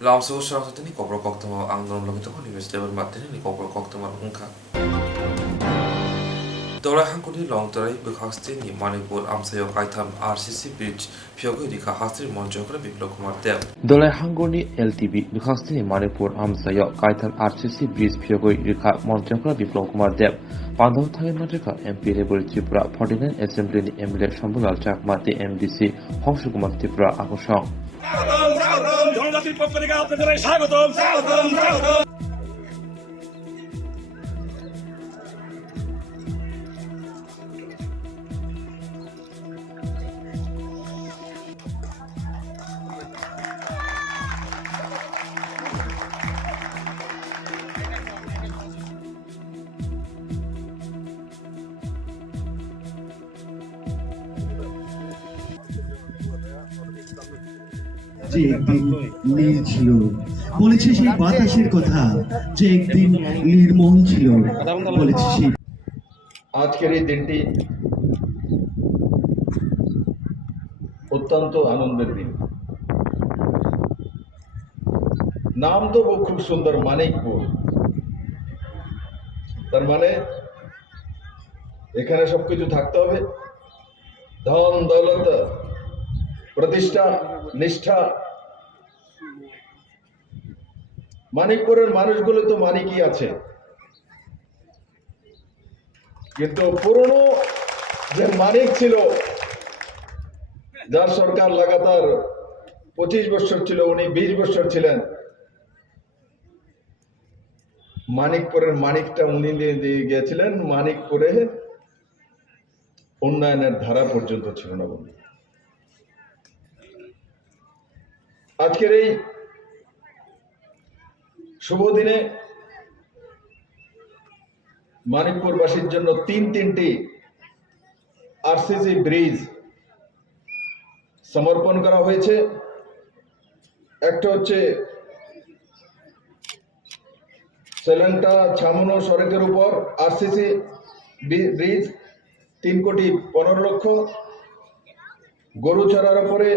Langsung Swrangchati ni Kokborok Koktwma ang nonlog ito University level matin ni Kokborok Koktwma ungka. Dolai hangkuni long torai bukhasti ni Manipur amsayo kaitham RCC bridge phyogo dikha hastir monjokra biplok kumar dev. Dolai hangkuni LTV bukhasti ni Manipur amsayo kaitham RCC bridge phyogo dikha monjokra biplok kumar dev. Pandhaw thagen matrika MP level Tripura 49 Assembly ni MLA Swrangchati mate MDC Hongshu Kumar Tripura আকর্ষণ জনজাতির পক্ষ থেকে আপনাদের স্বাগতম স্বাগতম স্বাগতম। যে একদিন নীল ছিল, বলেছে সেই বাতাসের কথা যে একদিন নির্মল ছিল, বলেছে সেই। আজকের এই দিনটি অত্যন্ত আনন্দের দিন। নাম তো খুব সুন্দর, মানিকপুর। তার মানে এখানে সবকিছু থাকতে হবে, ধন দৌলত, প্রতিষ্ঠা, নিষ্ঠা। মানিকপুরের মানুষগুলো তো মানিকই আছে, কিন্তু পুরনো যে মানিক ছিল, যার সরকার লাগাতার 25 বছর ছিল, উনি 20 বছর ছিলেন। মানিকপুরের মানিকটা উনি দিয়ে গিয়েছিলেন, মানিকপুরে উন্নয়নের ধারা পর্যন্ত ছিল না বন্ধু। আজকের এই শুভ দিনে মানিকপুরবাসীর জন্য তিনটি আরসিসি ব্রিজ সমর্পণ করা হয়েছে। একটা হচ্ছে সেলেন্টা ছামনো সড়কের উপর আরসিসি ব্রিজ 3,15,00,000। গরুচড়ার উপরে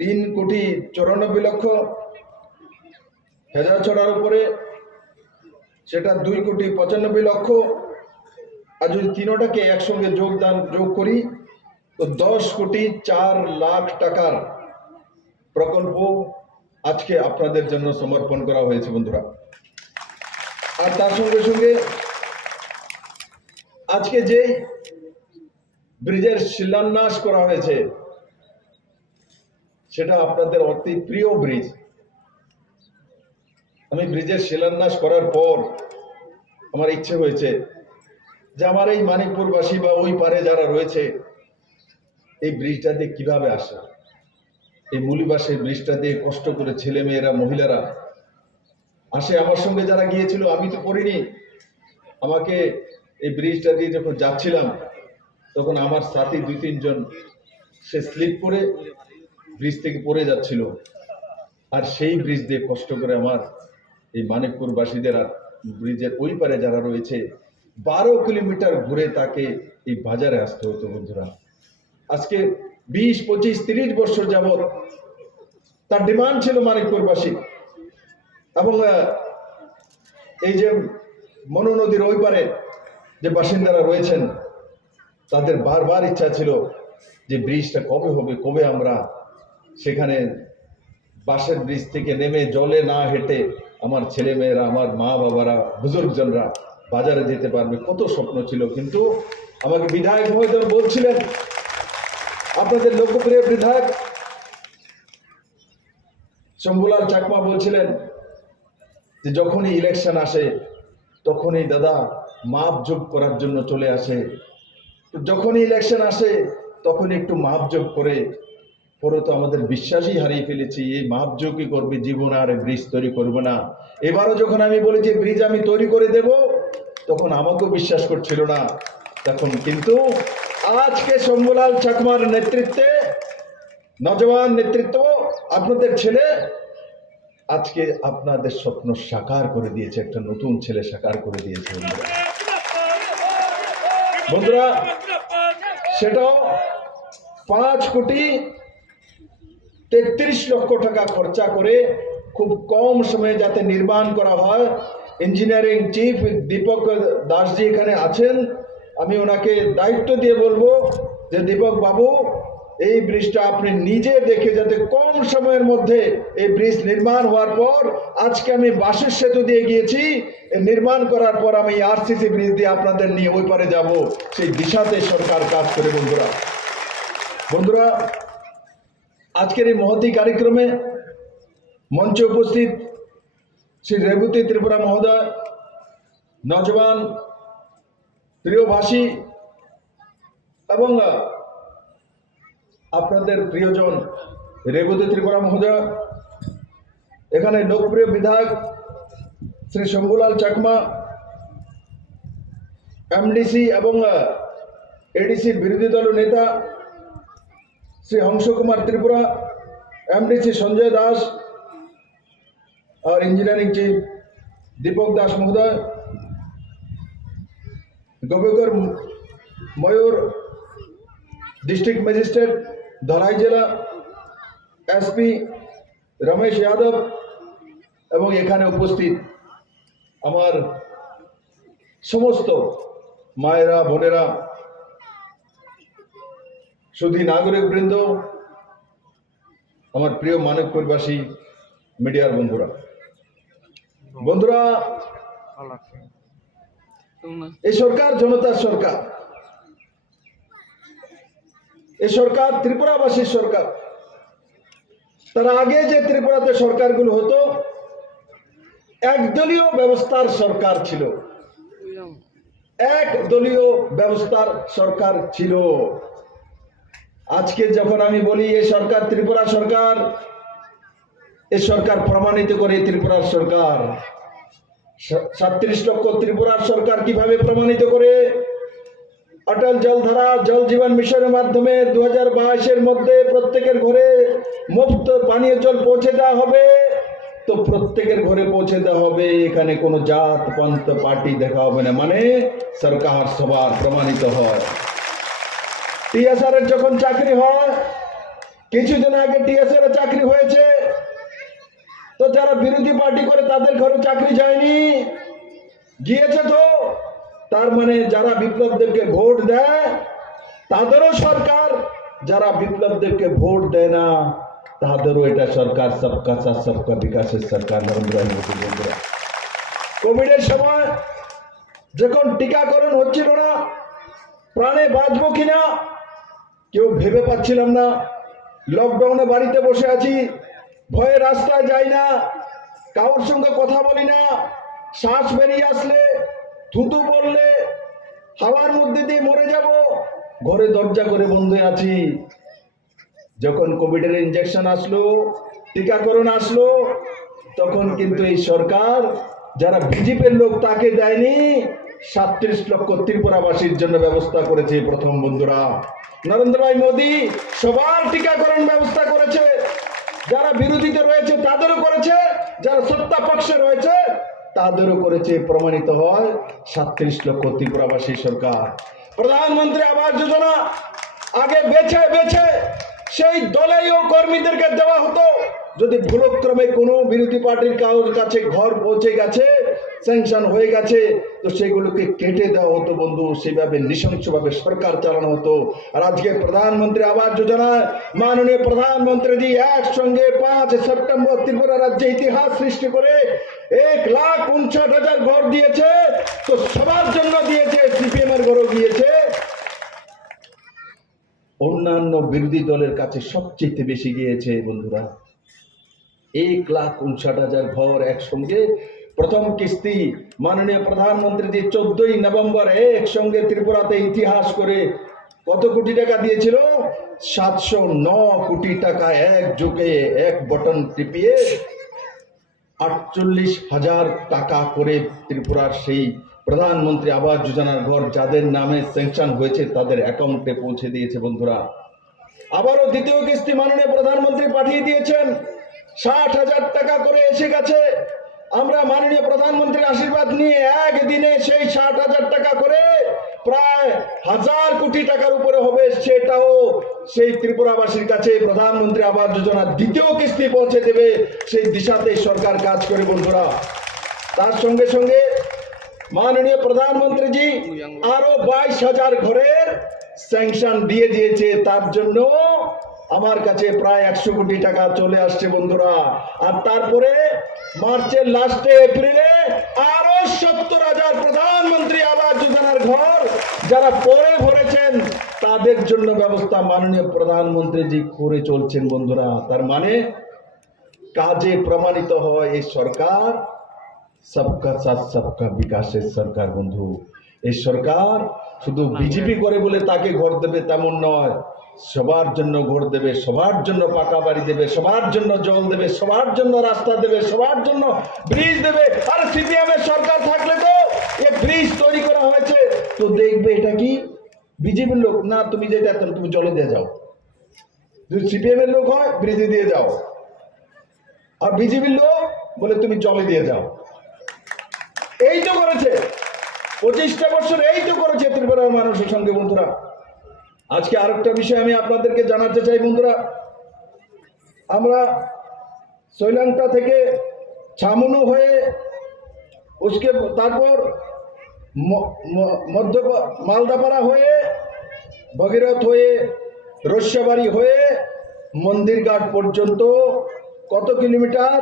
3,94,00,000। হেজাছড়ার উপরে সেটা 2,95,00,000। আর যদি তিনোটাকে একসঙ্গে যোগ করি তো 10,04,00,000 টাকার প্রকল্প আজকে আপনাদের জন্য সমর্পণ করা হয়েছে বন্ধুরা। আর তার সঙ্গে সঙ্গে আজকে যে ব্রিজের শিলান্যাস করা হয়েছে সেটা আপনাদের অতি প্রিয় ব্রিজ। আমি ব্রিজের শিলান্যাস করার পর আমার ইচ্ছে হয়েছে যে আমার এই মানিকপুরবাসী বা ওই পারে যারা রয়েছে, এই ব্রিজটা দিয়ে কিভাবে আসে, এই মুলিবাসের ব্রিজটা দিয়ে কষ্ট করে ছেলে মেয়েরা, মহিলারা আসে। আমার সঙ্গে যারা গিয়েছিল, আমি তো পড়িনি, আমাকে এই ব্রিজটা দিয়ে যখন যাচ্ছিলাম তখন আমার সাথী 2-3 জন সে স্লিপ করে ব্রিজ থেকে পড়ে যাচ্ছিল। আর সেই ব্রিজ দিয়ে কষ্ট করে আমার এই মানিকপুরবাসীদের, আর ব্রিজের ওই পারে যারা রয়েছে, 12 কিলোমিটার ঘুরে তাকে এই বাজারে আসতে হতো বন্ধুরা। আজকে 20, 25, 30 বছর যাবৎ তার ডিমান্ড ছিল মানিকপুরবাসী। এবং এই যে মনু নদীর ওই পারে যে বাসিন্দারা রয়েছেন, তাদের বারবার ইচ্ছা ছিল যে ব্রিজটা কবে হবে, কবে আমরা সেখানে বাঁশের ব্রিজ থেকে নেমে জলে না হেঁটে আমার ছেলে মেয়েরা, আমার মা বাবারা, বুজুর্গজনরা বাজারে যেতে পারবে। কত স্বপ্ন ছিল। কিন্তু আমাকে বিধায়ক মহোদয় বলছিলেন, আপনাদের লোকপ্রিয় বিধায়ক শম্ভুলাল চাকমা বলছিলেন যে যখনই ইলেকশন আসে তখনই দাদা মাপজোপ করার জন্য চলে আসে। যখনই ইলেকশন আসে তখনই একটু মাপজোপ করে, পরে তো আমাদের বিশ্বাসই হারিয়ে ফেলেছি, এই মাপজোপই করবে, জীবন আর ব্রিজ তৈরি করবে না। এবারও যখন আমি বলি যে ব্রিজ আমি তৈরি করে দেব, তখন আমাকেও বিশ্বাস করছিল না। তখন কিন্তু আজকে শম্ভুলাল চাকমার নেতৃত্বে, নজওয়ান নেতৃত্ব, আপনাদের ছেলে আজকে আপনাদের স্বপ্ন সাকার করে দিয়েছে, একটা নতুন ছেলে সাকার করে দিয়েছে বন্ধুরা। সেটাও 5,00,00,000 33 লক্ষ টাকা খরচা করে খুব কম সময়ে যাতে নির্মাণ করা হয়। ইঞ্জিনিয়ারিং চিফ দীপক দাসজি এখানে আছেন, আমি ওনাকে দায়িত্ব দিয়ে বলবো যে দীপক বাবু এই ব্রিজটা আপনি নিজে দেখে যাতে কম সময়ের মধ্যে এই ব্রিজ নির্মাণ হওয়ার পর, আজকে আমি বাঁশের সেতু দিয়ে গিয়েছি, নির্মাণ করার পর আমি আরসিসি ব্রিজ দিয়ে আপনাদের নিয়ে ওই পারে যাব, সেই দিশাতে সরকার কাজ করে। বন্ধুরা আজকের এই মহতী কার্যক্রমে মঞ্চে উপস্থিত শ্রী রেবতী ত্রিপুরা মহোদয়, নজওয়ান প্রিয়ভাষী এবং আপনাদের প্রিয়জন রেবতী ত্রিপুরা মহোদয়, এখানে লোকপ্রিয় বিধায়ক শ্রী শম্ভুলাল চাকমা, এমডিসি এবং এডিসি বিরোধী দল নেতা শ্রী হংস কুমার ত্রিপুরা, एमडीसी संजय दास और इंजीनियरिंग चीफ दीपक दास महोदय, गवर्नर मयूर, डिस्ट्रिक्ट मजिस्ट्रेट धलाई जिला, एसपी रमेश यादव এবং এখানে উপস্থিত আমার সমস্ত মায়েরা, বোনেরা, সুধী নাগরিকবৃন্দ, আমার প্রিয় মানবপুরবাসী মিডিয়ার বন্ধুরা, এই সরকার জনতার সরকার, এই সরকার ত্রিপুরাবাসীর সরকার। তার আগে যে ত্রিপুরাতে সরকারগুলো হতো একদলীয় ব্যবস্থার সরকার ছিল, একদলীয় ব্যবস্থার সরকার ছিল। আজকে যখন আমি বলি এই সরকার ত্রিপুরা সরকার, এই সরকার প্রমাণিত করে ত্রিপুরার সরকার। 37 লক্ষ ত্রিপুরার সরকার কিভাবে প্রমাণিত করে? অটল জলধারা জল জীবন মিশনের মাধ্যমে 2022-এর মধ্যে প্রত্যেকের ঘরে মুফত পানীয় জল পৌঁছে দেওয়া হবে। তো প্রত্যেকের ঘরে পৌঁছে দেওয়া হবে, এখানে কোনো জাত পন্থ পার্টি দেখা হবে না, মানে সরকার সবার প্রমাণিত হয়। টিএসআর এর যখন চাকরি হয়, কিছুদিন আগে টিএসআর এর চাকরি হয়েছে, তো যারা বিরোধী পার্টি করে তাদের ঘরে চাকরি যায়নি, গিয়েছে। তো তার মানে যারা বিপ্লবদেরকে ভোট দেয় তাদেরও সরকার, যারা বিপ্লবদেরকে ভোট দেয় না তাদেরও এটা সরকার। সবকা সাথ সবকা বিকাশের সরকার নরেন্দ্র মোদী। কোভিডের সময় যখন টিকাকরণ হচ্ছিল না, প্রাণে বাঁচবো কিনা কেউ ভেবে পাচ্ছিলাম না। লকডাউনে বাড়িতে বসে আছি, ভয়ে রাস্তায় যাই না, কারোর সঙ্গে কথা বলি না, শ্বাস বেরিয়ে আসলে, থুতু পড়লে হাওয়ার মধ্যে দিয়ে মরে যাব, ঘরে দরজা করে বন্ধ আছি। যখন কোভিডের ইনজেকশন আসলো, টিকাকরণ আসলো, তখন কিন্তু এই সরকার যারা বিজেপির লোক তাকে দেয়নি, 37 লক্ষ ত্রিপুরাবাসীর জন্য ব্যবস্থা করেছে। প্রথম বন্ধুরা, নরেন্দ্র মোদী সবার টিকাকরণ ব্যবস্থা করেছে। যারা বিরোধীতে রয়েছে তাদেরও করেছে, যারা সত্তা পক্ষে রয়েছে তাদেরও করেছে। প্রমাণিত হয় 37 লক্ষ ত্রিপুরাবাসী সরকার। প্রধানমন্ত্রী আবাস যোজনা আগে বেছে বেছে সেই দলীয় কর্মীদেরকে দেওয়া হতো। যদি ভুলক্রমে কোনো বিরোধী পার্টির কারোর কাছে ঘর পৌঁছে গেছে, স্যাংশন হয়ে গেছে, তো সেগুলোকে কেটে দেওয়া হতো বন্ধু। সেভাবে নৃশংসভাবে সরকার চালানো হতো। আর আজকে প্রধানমন্ত্রী আবাস যোজনায় মাননীয় প্রধানমন্ত্রী একসঙ্গে 5 সেপ্টেম্বর ত্রিপুরা রাজ্যে ইতিহাস সৃষ্টি করে 1,59,000 ঘর দিয়েছে। তো সবার জন্য দিয়েছে, সিপিএম এর ঘরও দিয়েছে। অন্যান্য বিরোধী দলের কাছে সবচেয়ে বেশি গিয়েছে বন্ধুরা। 1,59,000 ঘর একসঙ্গে। প্রথম কিস্তি মাননীয় প্রধানমন্ত্রী 14 নভেম্বর একসঙ্গে ত্রিপুরাতে ইতিহাস করে কত কোটি টাকা দিয়েছিল? 709 কোটি টাকা একযোগে এক বটন টিপিয়ে 48,000 টাকা করে ত্রিপুরার সেই প্রধানমন্ত্রী আবাস যোজনার ঘর যাদের নামে স্যাংশন হয়েছে তাদের অ্যাকাউন্টে পৌঁছে দিয়েছে বন্ধুরা। আবারও দ্বিতীয় কিস্তি মাননীয় প্রধানমন্ত্রী পাঠিয়ে দিয়েছেন, 60,000 টাকা করে এসে গেছে। আমরা মাননীয় প্রধানমন্ত্রীর আশীর্বাদ নিয়ে একদিনে সেই 60,000 টাকা করে প্রায় 1,000 কোটি টাকার উপরে হবে, সেটাও সেই ত্রিপুরাবাসীর কাছে প্রধানমন্ত্রী আবাস যোজনার দ্বিতীয় কিস্তি পৌঁছে দেবে, সেই দিশাতে সরকার কাজ করে বন্ধুরা। তার সঙ্গে সঙ্গে মাননীয় প্রধানমন্ত্রীজি আরো 22,000 ঘরের স্যাংশন দিয়ে দিয়েছে, তার জন্য আমার কাছে প্রায় 100 কোটি টাকা চলে আসছে বন্ধুরা। আর তারপরে মার্চের লাস্টে এপ্রিলে আরো 70,000 প্রধানমন্ত্রী আবাস যোজনার ঘর যারা পরে ভরেছেন তাদের জন্য ব্যবস্থা মাননীয় প্রধানমন্ত্রীজি করে চলছেন বন্ধুরা। তার মানে কাজে প্রমাণিত হয় এই সরকার সবকা সাথ সবকা বিকাশের সরকার বন্ধু। এই সরকার শুধু বিজেপি করে বলে তাকে ঘর দেবে তেমন নয়, সবার জন্য ঘর দেবে, সবার জন্য পাকা বাড়ি দেবে, সবার জন্য জল দেবে, সবার জন্য রাস্তা দেবে, সবার জন্য ব্রিজ দেবে। আর সিপিএম এর সরকার থাকলে তো এই ব্রিজ তৈরি করা হয়েছে, তো দেখবে এটা কি বিজেপির লোক না, তুমি যেটা তুমি জলে দিয়ে যাও, যদি সিপিএম এর লোক হয় ব্রিজে দিয়ে যাও, আর বিজেপির লোক বলে তুমি জলে দিয়ে যাও। এই তো করেছে 25টা বছর, এই তো করেছে ত্রিপুরার মানুষের সঙ্গে বন্ধুরা। আজকে আরেকটা বিষয় আমি আপনাদেরকে জানাতে চাই বন্ধুরা, আমরা শ্রীলঙ্কা থেকে ছামুনু হয়ে उसके তারপর মধ্য মালদাপাড়া হয়ে ভগীরথ হয়ে রস্যাবাড়ি হয়ে মন্দিরঘাট পর্যন্ত কত কিলোমিটার?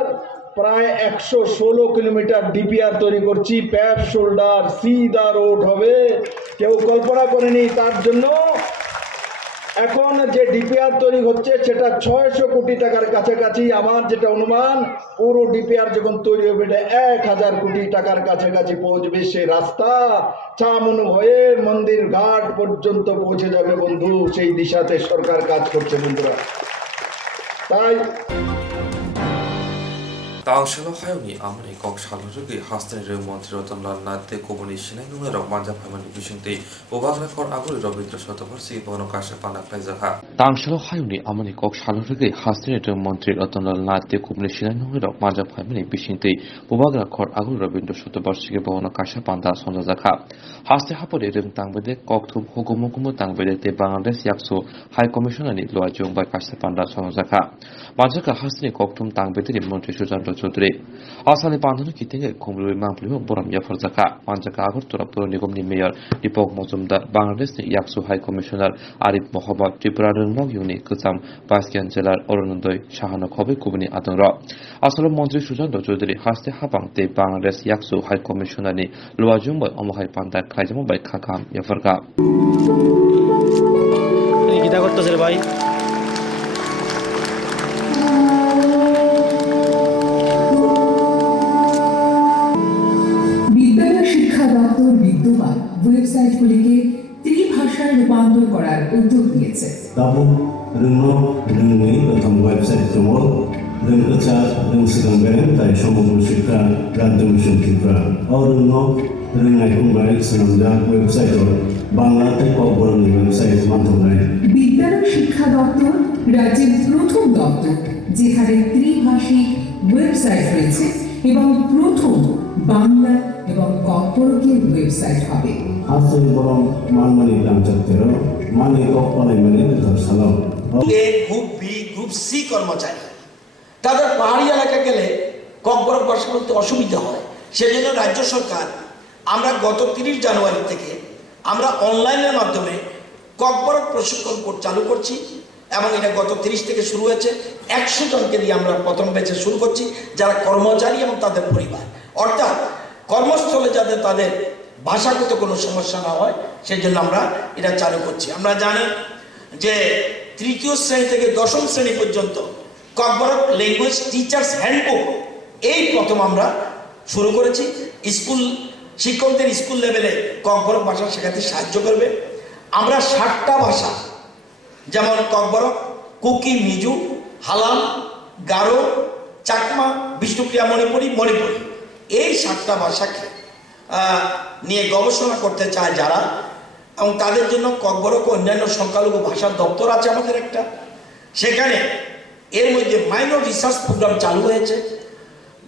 প্রায় 116 কিলোমিটার ডিপিআর তৈরি করছি। প্যাপ শোল্ডার সিধা রোড হবে, কেউ কল্পনা করেনি। তার জন্য এখন যে ডিপিআর তৈরি হচ্ছে সেটা 600 কোটি টাকার কাছাকাছি। আমার যেটা অনুমান, পুরো ডিপিআর যখন তৈরি হবে এটা 1000 কোটি টাকার কাছাকাছি পৌঁছবে। সে রাস্তা চামুন হয়ে মন্দির ঘাট পর্যন্ত পৌঁছে যাবে বন্ধু। সেই দিশাতে সরকার কাজ করছে বন্ধুরা। তাই 당신은 하연이 아무리 꼭 살로르기 하스테르 몬트로던 란나테 고분이 신의 눈으로 만자 파면 비신데 오바그라 걸 아구리 러비드 서도버시 번호 가시 파나 페자하 당신은 하연이 아무리 꼭 살로르기 하스테르 몬트로던 란나테 고분이 신의 눈으로 만자 파면 비신데 오바그라 걸 아구리 러비드 서도버시 번호 가시 판다 손자자카 하스테 하포리 름 당베데 koktum 호고모고모 당베데 바angladesh 약소 하이 커미셔너니 로아종 바이 가시 판다 손자자카 만자카 하스테 koktum 당베들이 몬트 수잔도 চৌধুরী আসানি বান্ধব কিতেঙ্গে কুমরুই মাংপুলি বরাম ইয়াফরজাকা মানজাকা আগরতলা পৌর নিগমনি মেয়র দীপক মজুমদার বাংলাদেশনি ইয়াকসু হাই কমিশনার আরিফ মোহাম্মদ ত্রিপুরা রংমগ ইউনি গোজাম বাইসকিয়ান জেলার অরুণোদয় সাহানক হবে কুবনি আদংর আসলে মন্ত্রী সুজান্ত চৌধুরী হাসতে হাবাংতে বাংলাদেশ ইয়াকসু হাই কমিশনারনি লোয়াজুংবাই অমহাই পান্ডা খাইজামবাই খাকাম ইয়াফরকা এই কিটা করতেছে রে ভাই? ওয়েবসাইটগুলিকে ত্রিভাষায় রূপান্তর করার উদ্যোগ নিয়েছে। Dabung rungno rungni প্রথম ওয়েবসাইট তোমার রুংচা রুংসিদং বেরেন তাই সমগ্র শিক্ষা রাজ্য মিশন ত্রিপুরা ও রungno রুংনাই কুংবাই সুনামজা ওয়েবসাইট বাংলাতে kokborok ওয়েবসাইট মাধ্যমে বিদ্যালয় শিক্ষা দপ্তর রাজ্যের প্রথম দপ্তর যেখানে ত্রিভাষিক ওয়েবসাইট রয়েছে এবং প্রথম বাংলা এবং kokborokের ওয়েবসাইট হবে। আসল বরং মানমানি গ্রামচত্বর মানে কপালাই মানে ধর্ষালো এ গ্রুপ বি গ্রুপ সি কর্মচারী তাদের পাহাড়ি এলাকা গেলে kokborok ভাষা বলতে অসুবিধা হয়। সেজন্য রাজ্য সরকার আমরা গত 30 জানুয়ারি থেকে আমরা অনলাইনের মাধ্যমে kokborok প্রশিক্ষণ কোর্স চালু করছি এবং এটা গত 30 থেকে শুরু হয়েছে। 100 জনকে দিয়ে আমরা প্রথম ব্যাচে শুরু করছি, যারা কর্মচারী এবং তাদের পরিবার, অর্থাৎ কর্মস্থলে যাতে তাদের ভাষাগত কোনো সমস্যা না হয় সেই জন্য আমরা এটা চালু করছি। আমরা জানি যে 3য় শ্রেণী থেকে 10ম শ্রেণী পর্যন্ত kokborok ল্যাঙ্গুয়েজ টিচার্স হ্যান্ডবুক এই প্রথম আমরা শুরু করেছি। স্কুল শিক্ষকদের স্কুল লেভেলে kokborok ভাষা শেখাতে সাহায্য করবে। আমরা 60টা ভাষা যেমন kokborok, কুকি, মিজু, হালাম, গারো, চাকমা, বিষ্ণুপ্রিয়া মণিপুরী, এই 7টা ভাষাকে নিয়ে গবেষণা করতে চায় যারা, এবং তাদের জন্য kokborok ও অন্যান্য সংখ্যালঘু ভাষার দপ্তর আছে আমাদের একটা। সেখানে এর মধ্যে মাইনর রিসার্চ প্রোগ্রাম চালু হয়েছে।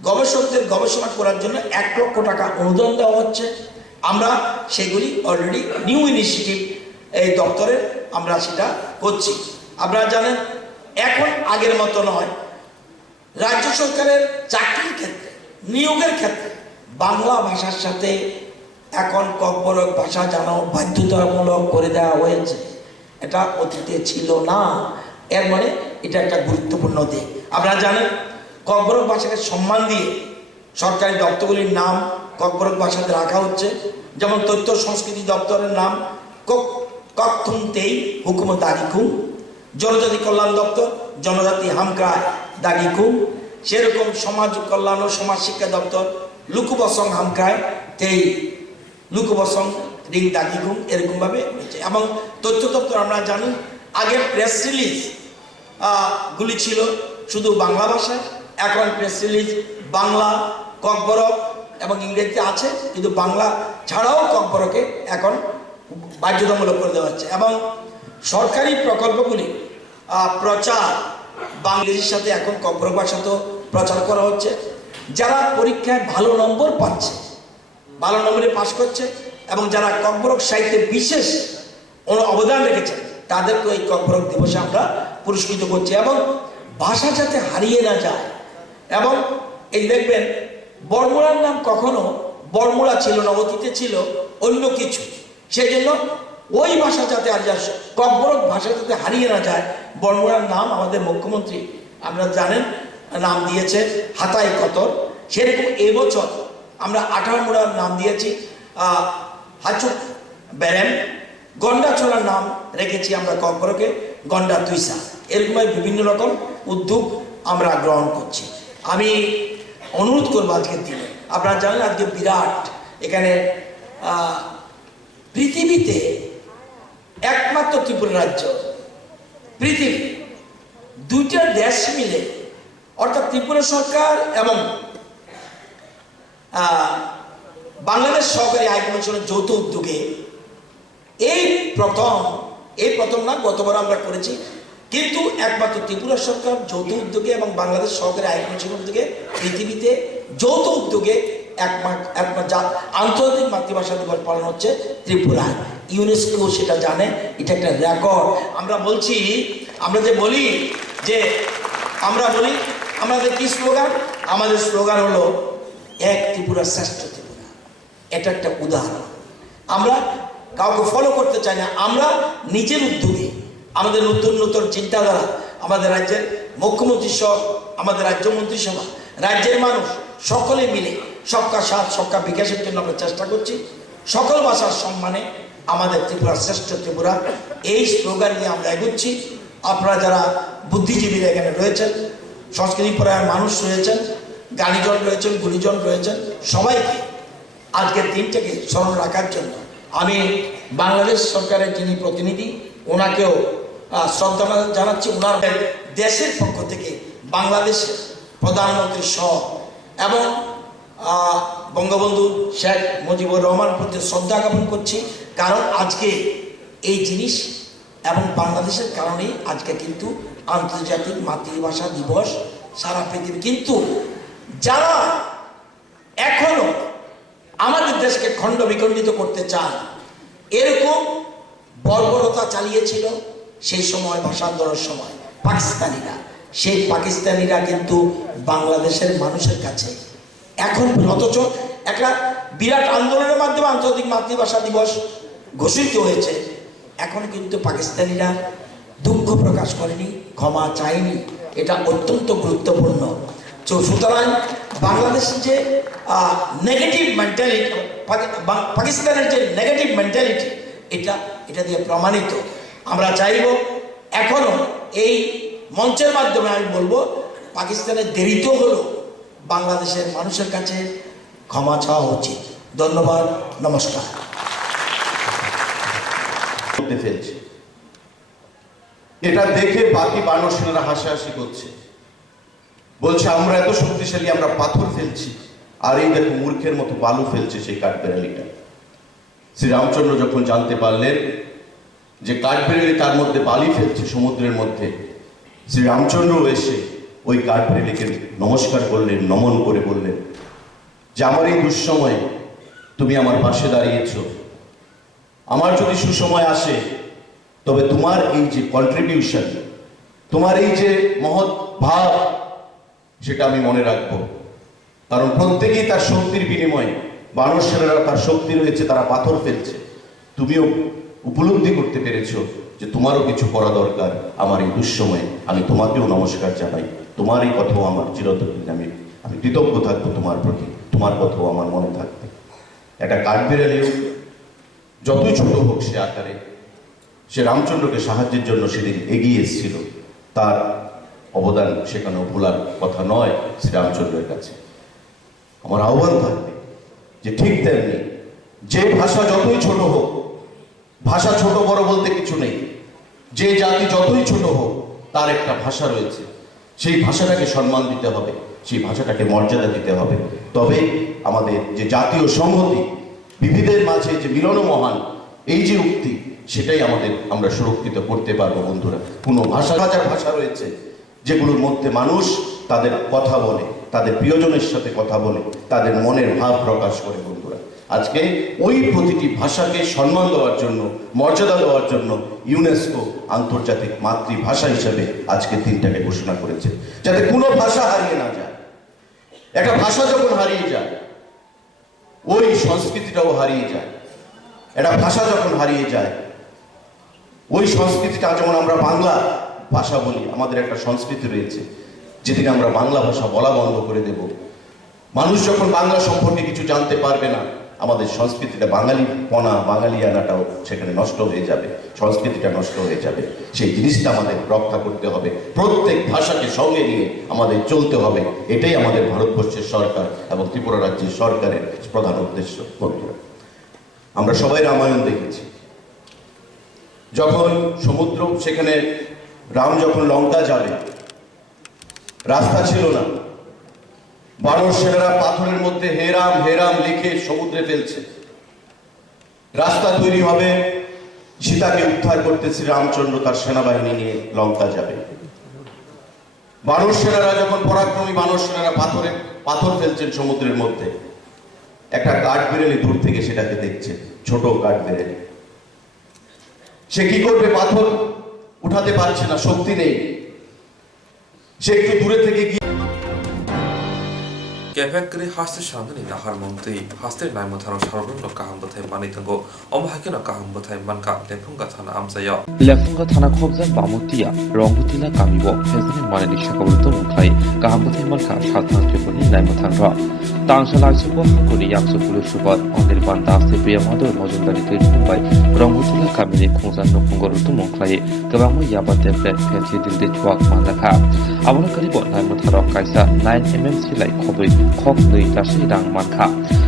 গবেষকদের গবেষণা করার জন্য 1 লক্ষ টাকা অনুদান দেওয়া হচ্ছে। আমরা সেগুলি অলরেডি নিউ ইনিশিয়েটিভ এই দপ্তরের আমরা সেটা করছি। আপনারা জানেন এখন আগের মতো নয়, রাজ্য সরকারের চাকরির ক্ষেত্রে নিয়োগের ক্ষেত্রে বাংলা ভাষার সাথে এখন ককবরক ভাষা জানা বাধ্যতামূলক করে দেওয়া হয়েছে। এটা অতীতে ছিল না, এর মানে এটা একটা গুরুত্বপূর্ণ দিক। আপনারা জানেন ককবরক ভাষাকে সম্মান দিয়ে সরকারি দপ্তরগুলির নাম ককবরক ভাষাতে রাখা হচ্ছে। যেমন তথ্য সংস্কৃতি দপ্তরের নাম কোক্তমতেই হুকুম দাগিকুম, জনজাতি কল্যাণ দপ্তর জনজাতি হামক্রায় দাগিকুম, সেরকম সমাজ কল্যাণ ও সমাজ শিক্ষা দপ্তর লুকুবসং হামক্রায় তেই লুকুবসং রিং দাগিকুম, এরকমভাবে হচ্ছে। এবং তথ্য দপ্তর আমরা জানি আগে প্রেস রিলিজ গুলি ছিল শুধু বাংলা ভাষায়, এখন প্রেস রিলিজ বাংলা, ককবরক এবং ইংরেজিতে আছে, কিন্তু বাংলা ছাড়াও ককবরকে এখন বাধ্যতামূলক করে দেওয়া হচ্ছে। এবং সরকারি প্রকল্পগুলি প্রচার বাংলাদেশের সাথে এখন ককবরক ভাষাতেও প্রচার করা হচ্ছে। যারা পরীক্ষায় ভালো নম্বর পাচ্ছে, ভালো নম্বরে পাশ করছে এবং যারা ককবরক সাহিত্যে বিশেষ অবদান রেখেছেন তাদেরকে এই ককবরক দিবসে আমরা পুরস্কৃত করছি। এবং ভাষা যাতে হারিয়ে না যায়, এবং এই দেখবেন বড়মুড়ার নাম কখনো বড়মুড়া ছিল না, অতীতে ছিল অন্য কিছু। সেই জন্য ওই ভাষা যাতে আর ককবরক ভাষা যাতে হারিয়ে না যায়, বড়মুড়ার নাম আমাদের মুখ্যমন্ত্রী আপনারা জানেন নাম দিয়েছে হাতাই কতর। সেরকম এবছর আমরা 18 মুড়ার নাম দিয়েছি হাচুক ব্যারেম। গন্ডাছড়ার নাম রেখেছি আমরা ককবরকে গন্ডা তুইসা। এরকমভাবে বিভিন্ন রকম উদ্যোগ আমরা গ্রহণ করছি। আমি অনুরোধ করবো আজকের দিনে, আপনারা জানেন আজকে বিরাট এখানে পৃথিবীতে একমাত্র ত্রিপুরা রাজ্য, পৃথিবী 2টা দেশ মিলে অর্থাৎ ত্রিপুরা সরকার এবং বাংলাদেশ সরকারি হাই কমিশনের যৌথ উদ্যোগে এই প্রথম না, গতবার আমরা করেছি, কিন্তু একমাত্র ত্রিপুরা সরকার যৌথ উদ্যোগে এবং বাংলাদেশ সরকারি হাই কমিশনের উদ্যোগে পৃথিবীতে যৌথ উদ্যোগে আন্তর্জাতিক মাতৃভাষা দিবস পালন হচ্ছে ত্রিপুরায়। ইউনেস্কো সেটা জানে, এটা একটা রেকর্ড। আমরা বলছি, আমরা যে বলি যে আমাদের কি স্লোগান? আমাদের স্লোগান হলো এক ত্রিপুরা শ্রেষ্ঠ ত্রিপুরা। এটা একটা উদাহরণ। আমরা কাউকে ফলো করতে চাই না, আমরা নিজের উদ্যোগে আমাদের নতুন নতুন চিন্তাধারা, আমাদের রাজ্যের মুখ্যমন্ত্রী সহ আমাদের রাজ্য মন্ত্রিসভা, রাজ্যের মানুষ সকলে মিলে সবকা সাথ সবকা বিকাশের জন্য আমরা চেষ্টা করছি। সকল ভাষার সম্মানে আমাদের ত্রিপুরা শ্রেষ্ঠ ত্রিপুরা, এই স্লোগান নিয়ে আমরা এগোচ্ছি। আপনারা যারা বুদ্ধিজীবীরা এখানে রয়েছেন, সংস্কৃতি পরায়ণ মানুষ রয়েছেন, জ্ঞানীজন রয়েছেন, গুণীজন রয়েছেন, সবাইকে আজকের দিনটাকে স্মরণ রাখার জন্য আমি বাংলাদেশ সরকারের যিনি প্রতিনিধি ওনাকেও শ্রদ্ধা জানাচ্ছি। ওনার দেশের পক্ষ থেকে বাংলাদেশের প্রধানমন্ত্রী সহ এবং বঙ্গবন্ধু শেখ মুজিবুর রহমান প্রতি শ্রদ্ধা জ্ঞাপন করছি। কারণ আজকে এই জিনিস এবং বাংলাদেশের কারণেই আজকে কিন্তু আন্তর্জাতিক মাতৃভাষা দিবস সারা পৃথিবী। কিন্তু যারা এখনো আমাদের দেশকে খণ্ড বিখণ্ডিত করতে চান, এরকম বর্বরতা চালিয়েছিল সেই সময় ভাষা আন্দোলনের সময় পাকিস্তানিরা। সেই পাকিস্তানিরা কিন্তু বাংলাদেশের মানুষের কাছে এখন, অথচ একটা বিরাট আন্দোলনের মাধ্যমে আন্তর্জাতিক মাতৃভাষা দিবস ঘোষিত হয়েছে, এখন কিন্তু পাকিস্তানিরা দুঃখ প্রকাশ করেনি, ক্ষমা চায়নি। এটা অত্যন্ত গুরুত্বপূর্ণ। সুতরাং বাংলাদেশের যে নেগেটিভ মেন্টালিটি, পাকিস্তানের যে নেগেটিভ মেন্টালিটি, এটা দিয়ে প্রমাণিত। আমরা চাইব এখনো এই মঞ্চের মাধ্যমে আমি বলবো, পাকিস্তানের দেরিতেও হলো বাংলাদেশের মানুষের কাছে ক্ষমা চাওয়া উচিত। ধন্যবাদ, নমস্কার। ফেলছে এটা দেখে বাকি মানুষেরা হাসাহাসি করছে, বলছে আমরা এত শক্তিশালী, আমরা পাথর ফেলছি, আর এই দেখো মূর্খের মতো বালু ফেলছে সেই কাঠবেড়ালিটা। শ্রীরামচন্দ্র যখন জানতে পারলেন যে কাঠবেড়ালি তার মধ্যে বালি ফেলছে সমুদ্রের মধ্যে, শ্রীরামচন্দ্র এসে ওই কাঠবেড়ালিকে নমস্কার করলেন, নমন করে বললেন যে আমার এই দুঃসময়ে তুমি আমার পাশে দাঁড়িয়েছ, আমার যদি সুসময় আসে তবে তোমার এই যে কন্ট্রিবিউশন, তোমার এই যে মহৎ ভাব, সেটা আমি মনে রাখবো। কারণ প্রত্যেকেই তার শক্তির বিনিময়ে, বানরসেনারা তার শক্তি রয়েছে, তারা পাথর ফেলছে, তুমিও উপলব্ধি করতে পেরেছ যে তোমারও কিছু করা দরকার আমার এই দুঃসময়ে। আমি তোমাকেও নমস্কার জানাই, তোমার এই কথাও আমার চিরদিন আমি কৃতজ্ঞ থাকবো তোমার প্রতি, তোমার কথাও আমার মনে থাকবে। একটা কাঠবিড়ালিও যতই ছোট হোক সে আকারে, সে রামচন্দ্রকে সাহায্যের জন্য সেদিন এগিয়ে এসেছিল, তার অবদান সেখানেও ভোলার কথা নয় শ্রীরামচন্দ্রের কাছে। আমার আহ্বান থাকবে যে ঠিক তেমনি যে ভাষা যতই ছোট হোক, ভাষা ছোট বড় বলতে কিছু নেই, যে জাতি যতই ছোট হোক তার একটা ভাষা রয়েছে, সেই ভাষাটাকে সম্মান দিতে হবে, সেই ভাষাটাকে মর্যাদা দিতে হবে। তবে আমাদের যে জাতীয় সংহতি, বিবিধের মাঝে যে মিলন মহান, এই যে উক্তি, সেটাই আমরা সুরক্ষিত করতে পারবো বন্ধুরা। কোনো হাজার ভাষা রয়েছে যেগুলোর মধ্যে মানুষ তাদের কথা বলে, তাদের প্রিয়জনের সাথে কথা বলে, তাদের মনের ভাব প্রকাশ করে বন্ধুরা। আজকে ওই প্রতিটি ভাষাকে সম্মান দেওয়ার জন্য, মর্যাদা দেওয়ার জন্য ইউনেস্কো আন্তর্জাতিক মাতৃভাষা হিসেবে আজকে দিনটাকে ঘোষণা করেছে, যাতে কোনো ভাষা হারিয়ে না যায়। একটা ভাষা যখন হারিয়ে যায়, ওই সংস্কৃতিটাও হারিয়ে যায়। একটা ভাষা যখন হারিয়ে যায়, ওই সংস্কৃতিটা, যেমন আমরা বাংলা ভাষা বলি, আমাদের একটা সংস্কৃতি রয়েছে, যেদিন আমরা বাংলা ভাষা বলা বন্ধ করে দেব, মানুষ যখন বাংলা সম্পর্কে কিছু জানতে পারবে না, আমাদের সংস্কৃতিটা, বাঙালিপনা, বাঙালিয়ানাটাও সেখানে নষ্ট হয়ে যাবে, সংস্কৃতিটা নষ্ট হয়ে যাবে। সেই জিনিসটা আমাদের রক্ষা করতে হবে, প্রত্যেক ভাষাকে সঙ্গে নিয়ে আমাদের চলতে হবে। এটাই আমাদের ভারতবর্ষের সরকার এবং ত্রিপুরা রাজ্যের সরকারের প্রধান উদ্দেশ্য বন্ধুরা। আমরা সবাই রামায়ণ দেখেছি, যখন সমুদ্র, সেখানে রাম যখন লঙ্কা যাবে, রাস্তা ছিল না, বানরসেনারা পাথরের মধ্যে হে রাম লিখে সমুদ্রে ফেলছে। রাস্তা তৈরি হবে, সীতাকে উদ্ধার করতে শ্রীরামচন্দ্র তার সেনাবাহিনী নিয়ে লঙ্কা যাবে। বানরসেনারা যখন, পরাক্রমী বানরসেনারা পাথর ফেলছেন সমুদ্রের মধ্যে, একটা কাঠবিড়ালি দূর থেকে সেটাকে দেখছে, ছোট কাঠবিড়ালি। সে কি করবে? পাথর উঠাতে পারছে না, শক্তি নেই, সে একটু দূরে থেকে গিয়ে Kefekri haste shandani nahar monti haste naimo thano sarobno kaham bathai manitango omhakena kaham bathai manka lefunga thana amsayo lefunga thana khobjan bamutia rongutila kamibo phezani manani shakaburto muthai kaham bathai manka shathan triponi naimo thanro tangsala subo hakuri yakso pulu subat onir banda se priya mador mojundari te mumbai rongutila kamini khungjan nokungoruto mukhai kabamo yabate plet phezi dilde chuak mandakha abona karibo naimo tharo kaisa 9mm silai khoboi khok nui tashi rang mankha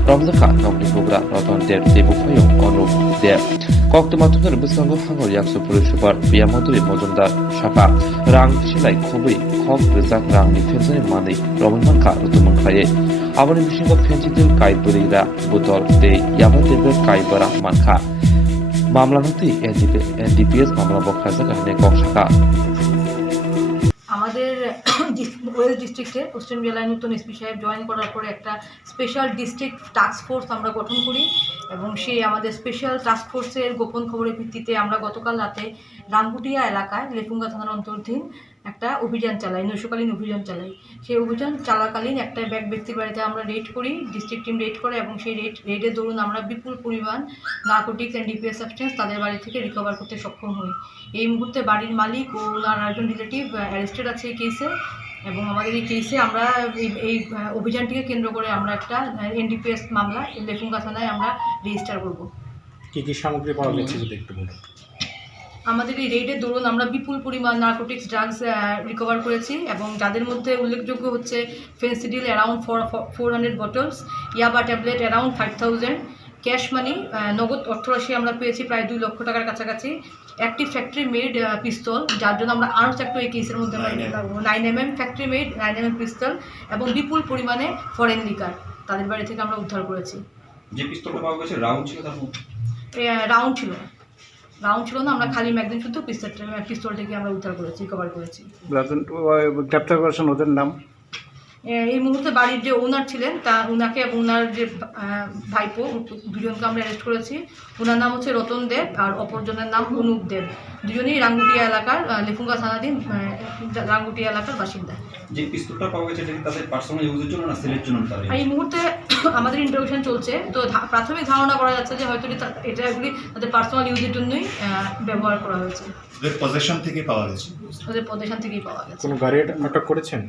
romjaka nokni bogra roton der tebu phayo onu de Koktwma thunor bisango hangor yakso pulu subat priya madori mojundar shaka rang silai khoboi khok rizak rang ni phezani mani roman mankha rutumang khaye aboni bishingo phenzidil kaiburiরা botol te yabateber kaibara mankha মামলানতি NDPS মামলা বখাজা কাহিনী cock শাখা আমাদের West ডিস্ট্রিক্টে পশ্চিম জেলায় নতুন এসপি সাহেব জয়েন করার পরে একটা স্পেশাল ডিস্ট্রিক্ট টাস্ক ফোর্স আমরা গঠন করি এবং সেই আমাদের স্পেশাল টাস্ক ফোর্সের গোপন খবরের ভিত্তিতে আমরা গতকাল রাতে রামগুটিয়া এলাকায় লেফুঙ্গা থানার অন্তর্ধীন একটা অভিযান চালাই, নৈশকালীন অভিযান চালাই। সেই অভিযান চলাকালীন একটা ব্যক্তির বাড়িতে আমরা রেড করি, ডিস্ট্রিক্ট টিম রেড করে এবং সেই রেডের দরুন আমরা বিপুল পরিমাণ নার্কোটিক্স অ্যান্ড ডিপিএস সাবস্টেন্স তাদের বাড়ি থেকে রিকভার করতে সক্ষম হই। এই মুহূর্তে বাড়ির মালিক ও ওনার একজন রিলেটিভ অ্যারেস্টেড আছে এই কেসে এবং আমাদের এই কেসে আমরা এই অভিযানটিকে কেন্দ্র করে আমরা একটা এনডিপিএস মামলা লেফুঙ্গা থানায় আমরা রেজিস্টার করব। কী কী সামগ্রী পাওয়া গেছে যদি একটু বলুন। আমাদের এই রেডের দরুন আমরা বিপুল পরিমাণ নার্কোটিক্স ড্রাগস রিকভার করেছি এবং যাদের মধ্যে উল্লেখযোগ্য হচ্ছে ফেন্সিডিল অ্যারাউন্ড 400 বটলস, ইয়াবা ট্যাবলেট অ্যারাউন্ড 5000, ক্যাশ মানি নগদ অর্থরাশি আমরা পেয়েছি প্রায় 2 লক্ষ টাকার কাছাকাছি, একটি ফ্যাক্টরি মেড পিস্তল যার জন্য আমরা আরও একটা এই কেসের মধ্যে 9mm ফ্যাক্টরি মেড 9mm পিস্তল এবং বিপুল পরিমাণে ফরেন লিকার তাদের বাড়ি থেকে আমরা উদ্ধার করেছি। যে পিস্তলটা পাওয়া গেছে রাউন্ড ছিল, তার রাউন্ড ছিল রাউন্ড ছিল না, আমরা খালি ম্যাগজিন শুধু পিস্তল থেকে আমরা উদ্ধার করেছি, কভার করেছি। গ্রেপ্তার করেছেন ওদের নাম? এই মুহূর্তে বাড়ির যে ওনার ছিলেন উনাকে এবং ওনার যে ভাইপো দুজনকে আমরা অ্যারেস্ট করেছি। ওনার নাম হচ্ছে রতন দেব আর অপরজনের নাম অনুপ দেব। দুজনেই রাঙ্গুটিয়া এলাকার লেফুঙ্গা থানাধীন রাঙ্গুটিয়া এলাকার বাসিন্দা। যে পিস্তলটা পাওয়া গেছে এটা কি তাদের পার্সোনাল ইউজের জন্য না সেলের জন্য? এই মুহূর্তে আমাদের ইন্টারভিউশন চলছে, তো প্রাথমিক ধারণা করা যাচ্ছে যে হয়তো এগুলি তাদের পার্সোনাল ইউজের জন্যই ব্যবহার করা হয়েছে। ওদের পজেশন থেকে পাওয়া গেছে? ওদের পজেশন থেকেই পাওয়া গেছে। কোনো গাড়ি আটক করেছেন?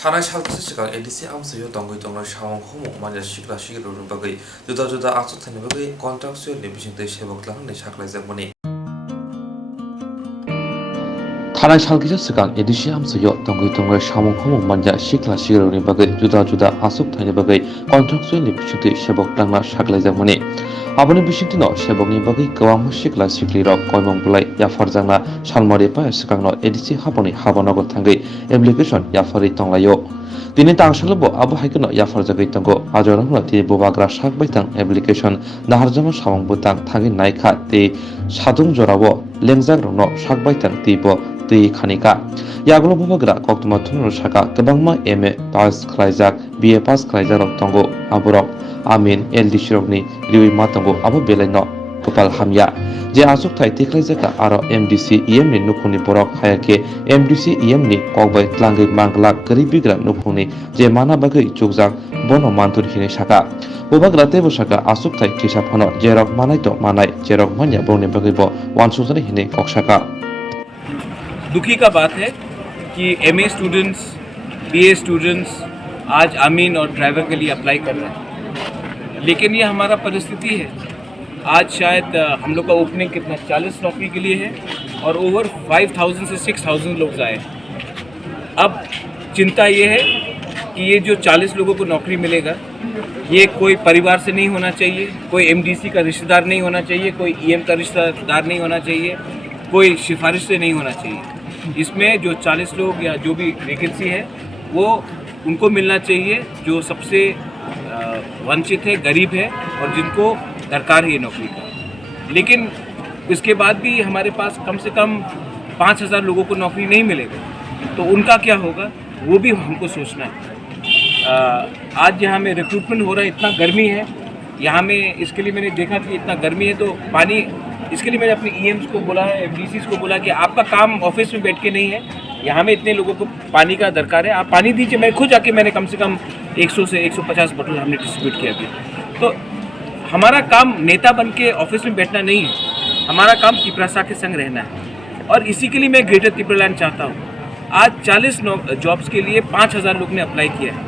थानाय सालखौ सिगां एडिसि आमसयो दंगै दंनाय सावं खमु मानजा सिग्ला सिगिरनि बागै जुदा जुदा आसुथायनि बागै कन्ट्राक्चुएलनि बिथिंदै सेबक लांनाय साख्लायजाकमानि थानाय सालखौ सिगां एडिसि आमसयो दंगै दंनाय सावं खमु मानजा सिग्ला सिगिरनि बागै जुदा जुदा आसुथायनि बागै कन्ट्राक्चुएलनि बिथिंदै सेबक लांना साख्लायजाकमानि आबनि बिथिंथिनो सेबकनि बागै गोबां सिग्ला सिग्लिरक कयमं बुलाय याफारजांना सालमारि पाय सिगांनो एडिसि हाबनि हाबनगो थांगै एप्लिकेशन याफारि तंलायो दिनै तांसलबो आबो हायकनो याफारजागै तंगो आजरनो ति बोबाग्रा साकबायतां एप्लिकेशन नाहारजामा सावं बुतां थांगै नायखा ते सादुं जराबो लेंजाग्रनो साकबायतां तिबो दै खानिका यागलो बोबाग्रा कोक्तमा थुनर साका गोबांमा एमए पास खालायजाक बीए पास खालायजाक तंगो आबरक आमिन एलडीसी रकनि रिउइ मातंगो आबो बेलायनो गोपाल हामया जे आसुक थाय तिख्लायजाका आरो एमडीसी ईएम नि नुखुनि बरक हायाके एमडीसी ईएम नि कगबाय क्लांगै मांगला गरीब बिग्रा नुखुनि जे माना बागै चुकजाक बनो मानथुर हिने साका बोबाग्रा तेबो साका आसुक थाय किसा फनो जेरक मानाय तो मानाय जेरक मान्या बौनि बागैबो वानसुजने हिने कक्साका। दुखी का बात है कि एमए स्टूडेंट्स बीए स्टूडेंट्स आज अमीन और ड्राइवर के लिए अप्लाई कर रहे हैं, लेकिन ये हमारा परिस्थिति है। आज शायद हम लोग का ओपनिंग कितना 40 नौकरी के लिए है और ओवर 5000 से 6000 लोग आए। अब चिंता ये है कि ये जो 40 लोगों को नौकरी मिलेगा ये कोई परिवार से नहीं होना चाहिए, कोई एमडीसी का रिश्तेदार नहीं होना चाहिए, कोई ईएम का रिश्तेदार नहीं होना चाहिए, कोई सिफारिश से नहीं होना चाहिए। इसमें जो 40 लोग या जो भी वैकेंसी है वो उनको मिलना चाहिए जो सबसे वंचित है, गरीब है और जिनको दरकार है ये नौकरी का। लेकिन इसके बाद भी हमारे पास कम से कम 5000 लोगों को नौकरी नहीं मिलेगा, तो उनका क्या होगा वो भी हमको सोचना है। आज यहाँ में रिक्रूटमेंट हो रहा है, इतना गर्मी है यहाँ में, इसके लिए मैंने देखा कि इतना गर्मी है तो पानी, इसके लिए मैंने अपने ईएम्स को बोला है, एमडीसीज को बोला कि आपका काम ऑफिस में बैठ के नहीं है, यहाँ में इतने लोगों को पानी का दरकार है, आप पानी दीजिए। मैं खुद जाके मैंने कम से कम 100 से 150 बोतल हमने डिस्ट्रीब्यूट किया अभी। तो हमारा काम नेता बन के ऑफिस में बैठना नहीं है, हमारा काम तिपरासा के संग रहना है और इसी के लिए मैं ग्रेटर तिपरालैंड चाहता हूँ। आज 40 जॉब्स के लिए 5000 लोग ने अप्लाई किया है।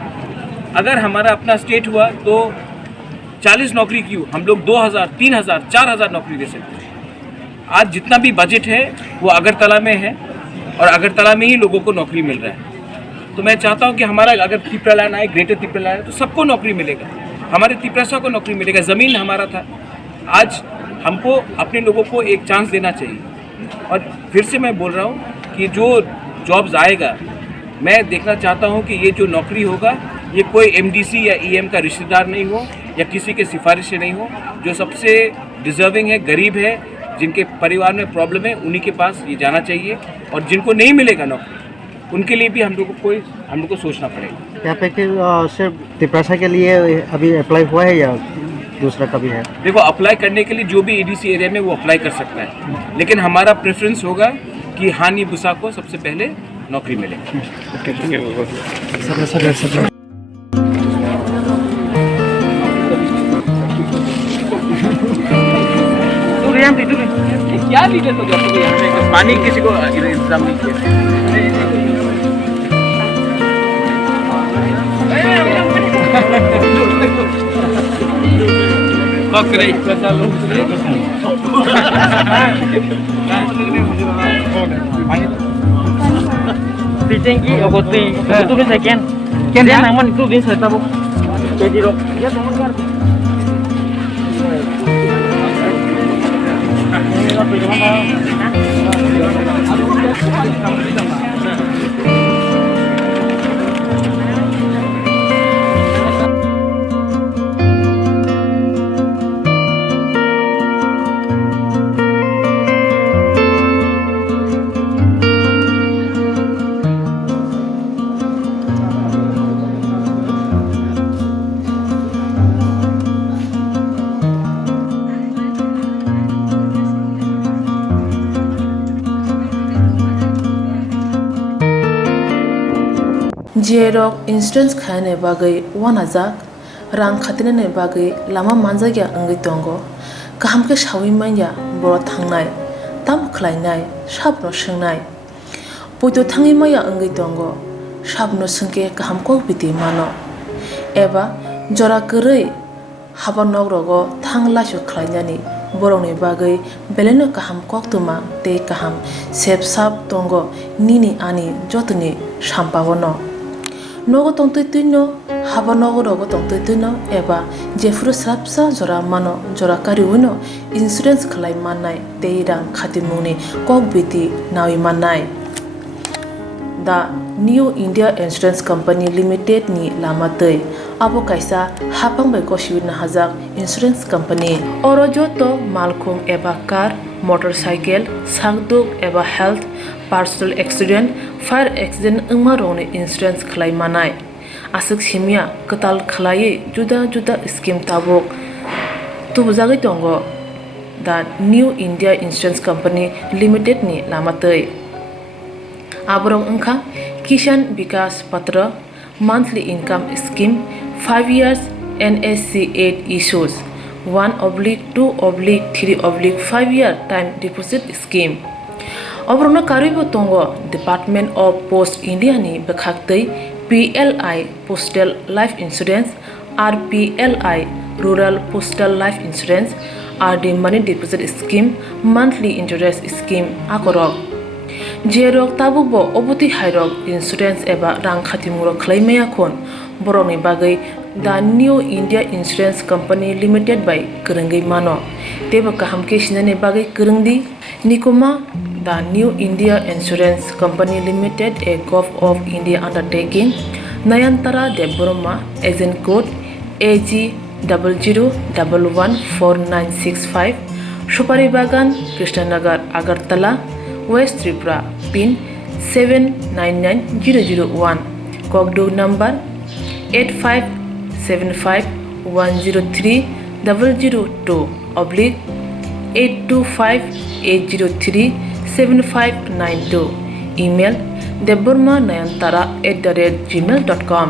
अगर हमारा अपना स्टेट हुआ तो 40 नौकरी क्यों, हम लोग 2000, 3000, 4000 नौकरी दे सकते हैं। आज जितना भी बजट है वो अगरतला में है और अगरतला में ही लोगों को नौकरी मिल रहा है। तो मैं चाहता हूँ कि हमारा अगर तिपरालैंड आए, ग्रेटर तिपरालैंड आए तो सबको नौकरी मिलेगा, हमारे तिपरासा को नौकरी मिलेगा। ज़मीन हमारा था, आज हमको अपने लोगों को एक चांस देना चाहिए। और फिर से मैं बोल रहा हूँ कि जो जॉब्स आएगा मैं देखना चाहता हूँ कि ये जो नौकरी होगा ये कोई एमडीसी या ईएम का रिश्तेदार नहीं हो या किसी के सिफारिश से नहीं हो, जो सबसे डिजर्विंग है, गरीब है, जिनके परिवार में प्रॉब्लम है, उन्हीं के पास ये जाना चाहिए। और जिनको नहीं मिलेगा नौकरी उनके लिए भी हम लोग को सोचना पड़ेगा। यहाँ पे सिर्फ तिपरासा के लिए अभी अप्लाई हुआ है या दूसरा कभी है? देखो, अप्लाई करने के लिए जो भी एडीसी एरिया में वो अप्लाई कर सकता है, लेकिन हमारा प्रेफरेंस होगा कि हानि बुसा को सबसे पहले नौकरी मिले। क्या लीडर लोग यहाँ में पानी किसी को इंतजाम नहीं किया। Tinggi, itu bisa kian dia namun itu bisa tahu jadi rok ya teman kan Jerok insurance khane bagai wanajak rang khatinane bagai lama manjagya angai tongo kaham ke shawi manya boro thangnai tam khlainai sabno swngnai poito thangi maya angai tongo sabno sungke kaham ko biti mano eba jora korei haba nogrogo thanglasho khlainani borongni bagai beleno kaham koktwma tei kaham sepsap tongo nini ani jotoni sampawono nogo tongtoi tuino haba nogorogo tongtoi tuino eba jefuru srapsa jora mano jora kariwino insurance khlai mannai tei rang khatimungni kokbiti nawi mannai The New India Insurance Company Limited ni lamatei abo kaisa hapang bai kosiwina hajak insurance company oro joto malkhung eba car motorcycle sakduk eba health personal accident fire accident ungma rongni insurance khlai manai asuk simia katal khlai juda juda scheme tabok tubujagi tongo The New India Insurance Company Limited ni lamatei aborong ungkha Kisan Vikas Patra monthly income scheme 5 years NSC 8 issues 1/2/3/5 year time deposit scheme obrona karibo tongo Department of Post India ni bekhaktei PLI Postal Life Insurance RPLI Rural Postal Life Insurance RD Money Deposit Scheme monthly interest scheme akorok Jerok tabukbo oboti hairok insurance eba rang khatimurok khlaimaya khon borokni bagai The New India Insurance Company Limited by Kurungai mano tebo kaham ke sinane bagai kurungdi nikoma The New India Insurance Company Limited a Gulf of India undertaking Nayantara Deborma agent code AG 00114965 Supari Bagan Krishnanagar Agartala West Tripura pin 799001 Kokborok number 85751002/825-803-7592 email debormanayantara@gmail.com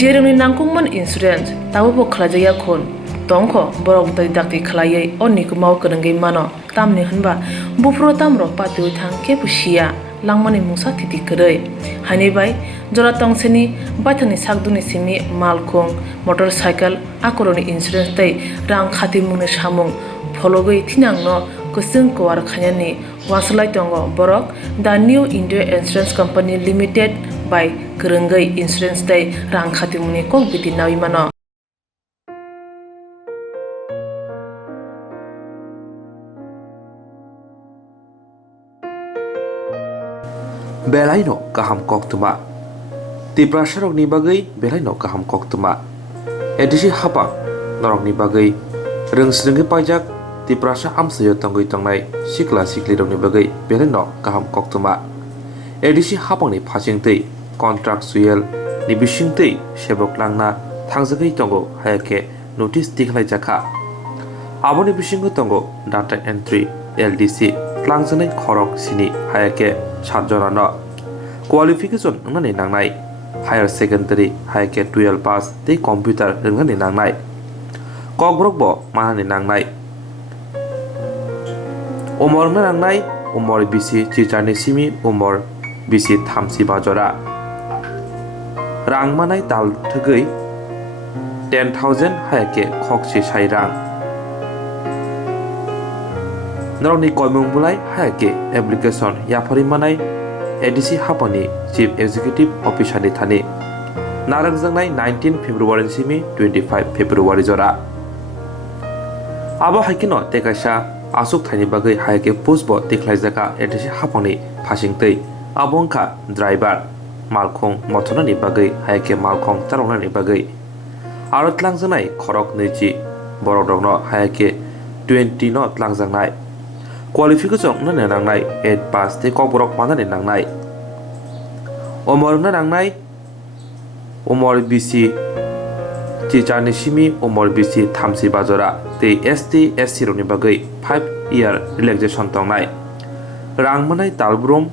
jeroni nangkungman insurance tabobo khlajaya khon tongkho borok dai dakti khlaiye onnikumau kurungai mano tamni hunba bufro tamro patu thangke pusia langmani mungsa thiti korei hani bai jora tongseni baithani sakduni simi malkhung motorcycle akoroni insurance tai rang khatimungni samung phologoi thinangno kusung kwar khanyani waslai tongo borok The New India Insurance Company Limited by Kurungai insurance tai rang khatimungni kokbiti nawi mano Belaino kaham Koktwma Tiprasarok ni bagai belaino kaham Koktwma edisi hapa norok ni bagai rengsrengge pajak Tiprasa amsayo tanggoi tangnai sikla siklirok ni bagai belaino kaham Koktwma edisi hapang ni phasingtei contractual ni bisingtei sebok langna thangjagai tongo hayake notice tikhlai jakha aboni bisingo tongo data entry LDC klangjanai khorok sini hayake satjonano qualification ngnani nangnai higher secondary hayake 12 pass tei computer ngnani nangnai kokborok bo manani nangnai umor nangnai umor bisi chichani simi umor bisi thamsi bajora rang manai tal thugui 10,000 hayake khokchi sai rang Noroni koimung bulai hayake application yapari manai ADC hapani Chief Executive Officer ni thani narangjangnai 19 February simi 25 February jora abo haikino tekaisa asuk thani bagai hayake postbo tikhlaijaka ADC hapani phasingtei abongkha driver malkhong mothonani bagai hayake malkhong charongani bagai aro tlangjanai khorok nechi borokno hayake 20 no tlangjangnai qualification nane nangnai 8 pass te kokborok manane nangnai omor nangnai omor BC chichani simi omor BC thamsi bajora te ST SC roni bagai 5 year relaxation tongnai rangmanai talbrum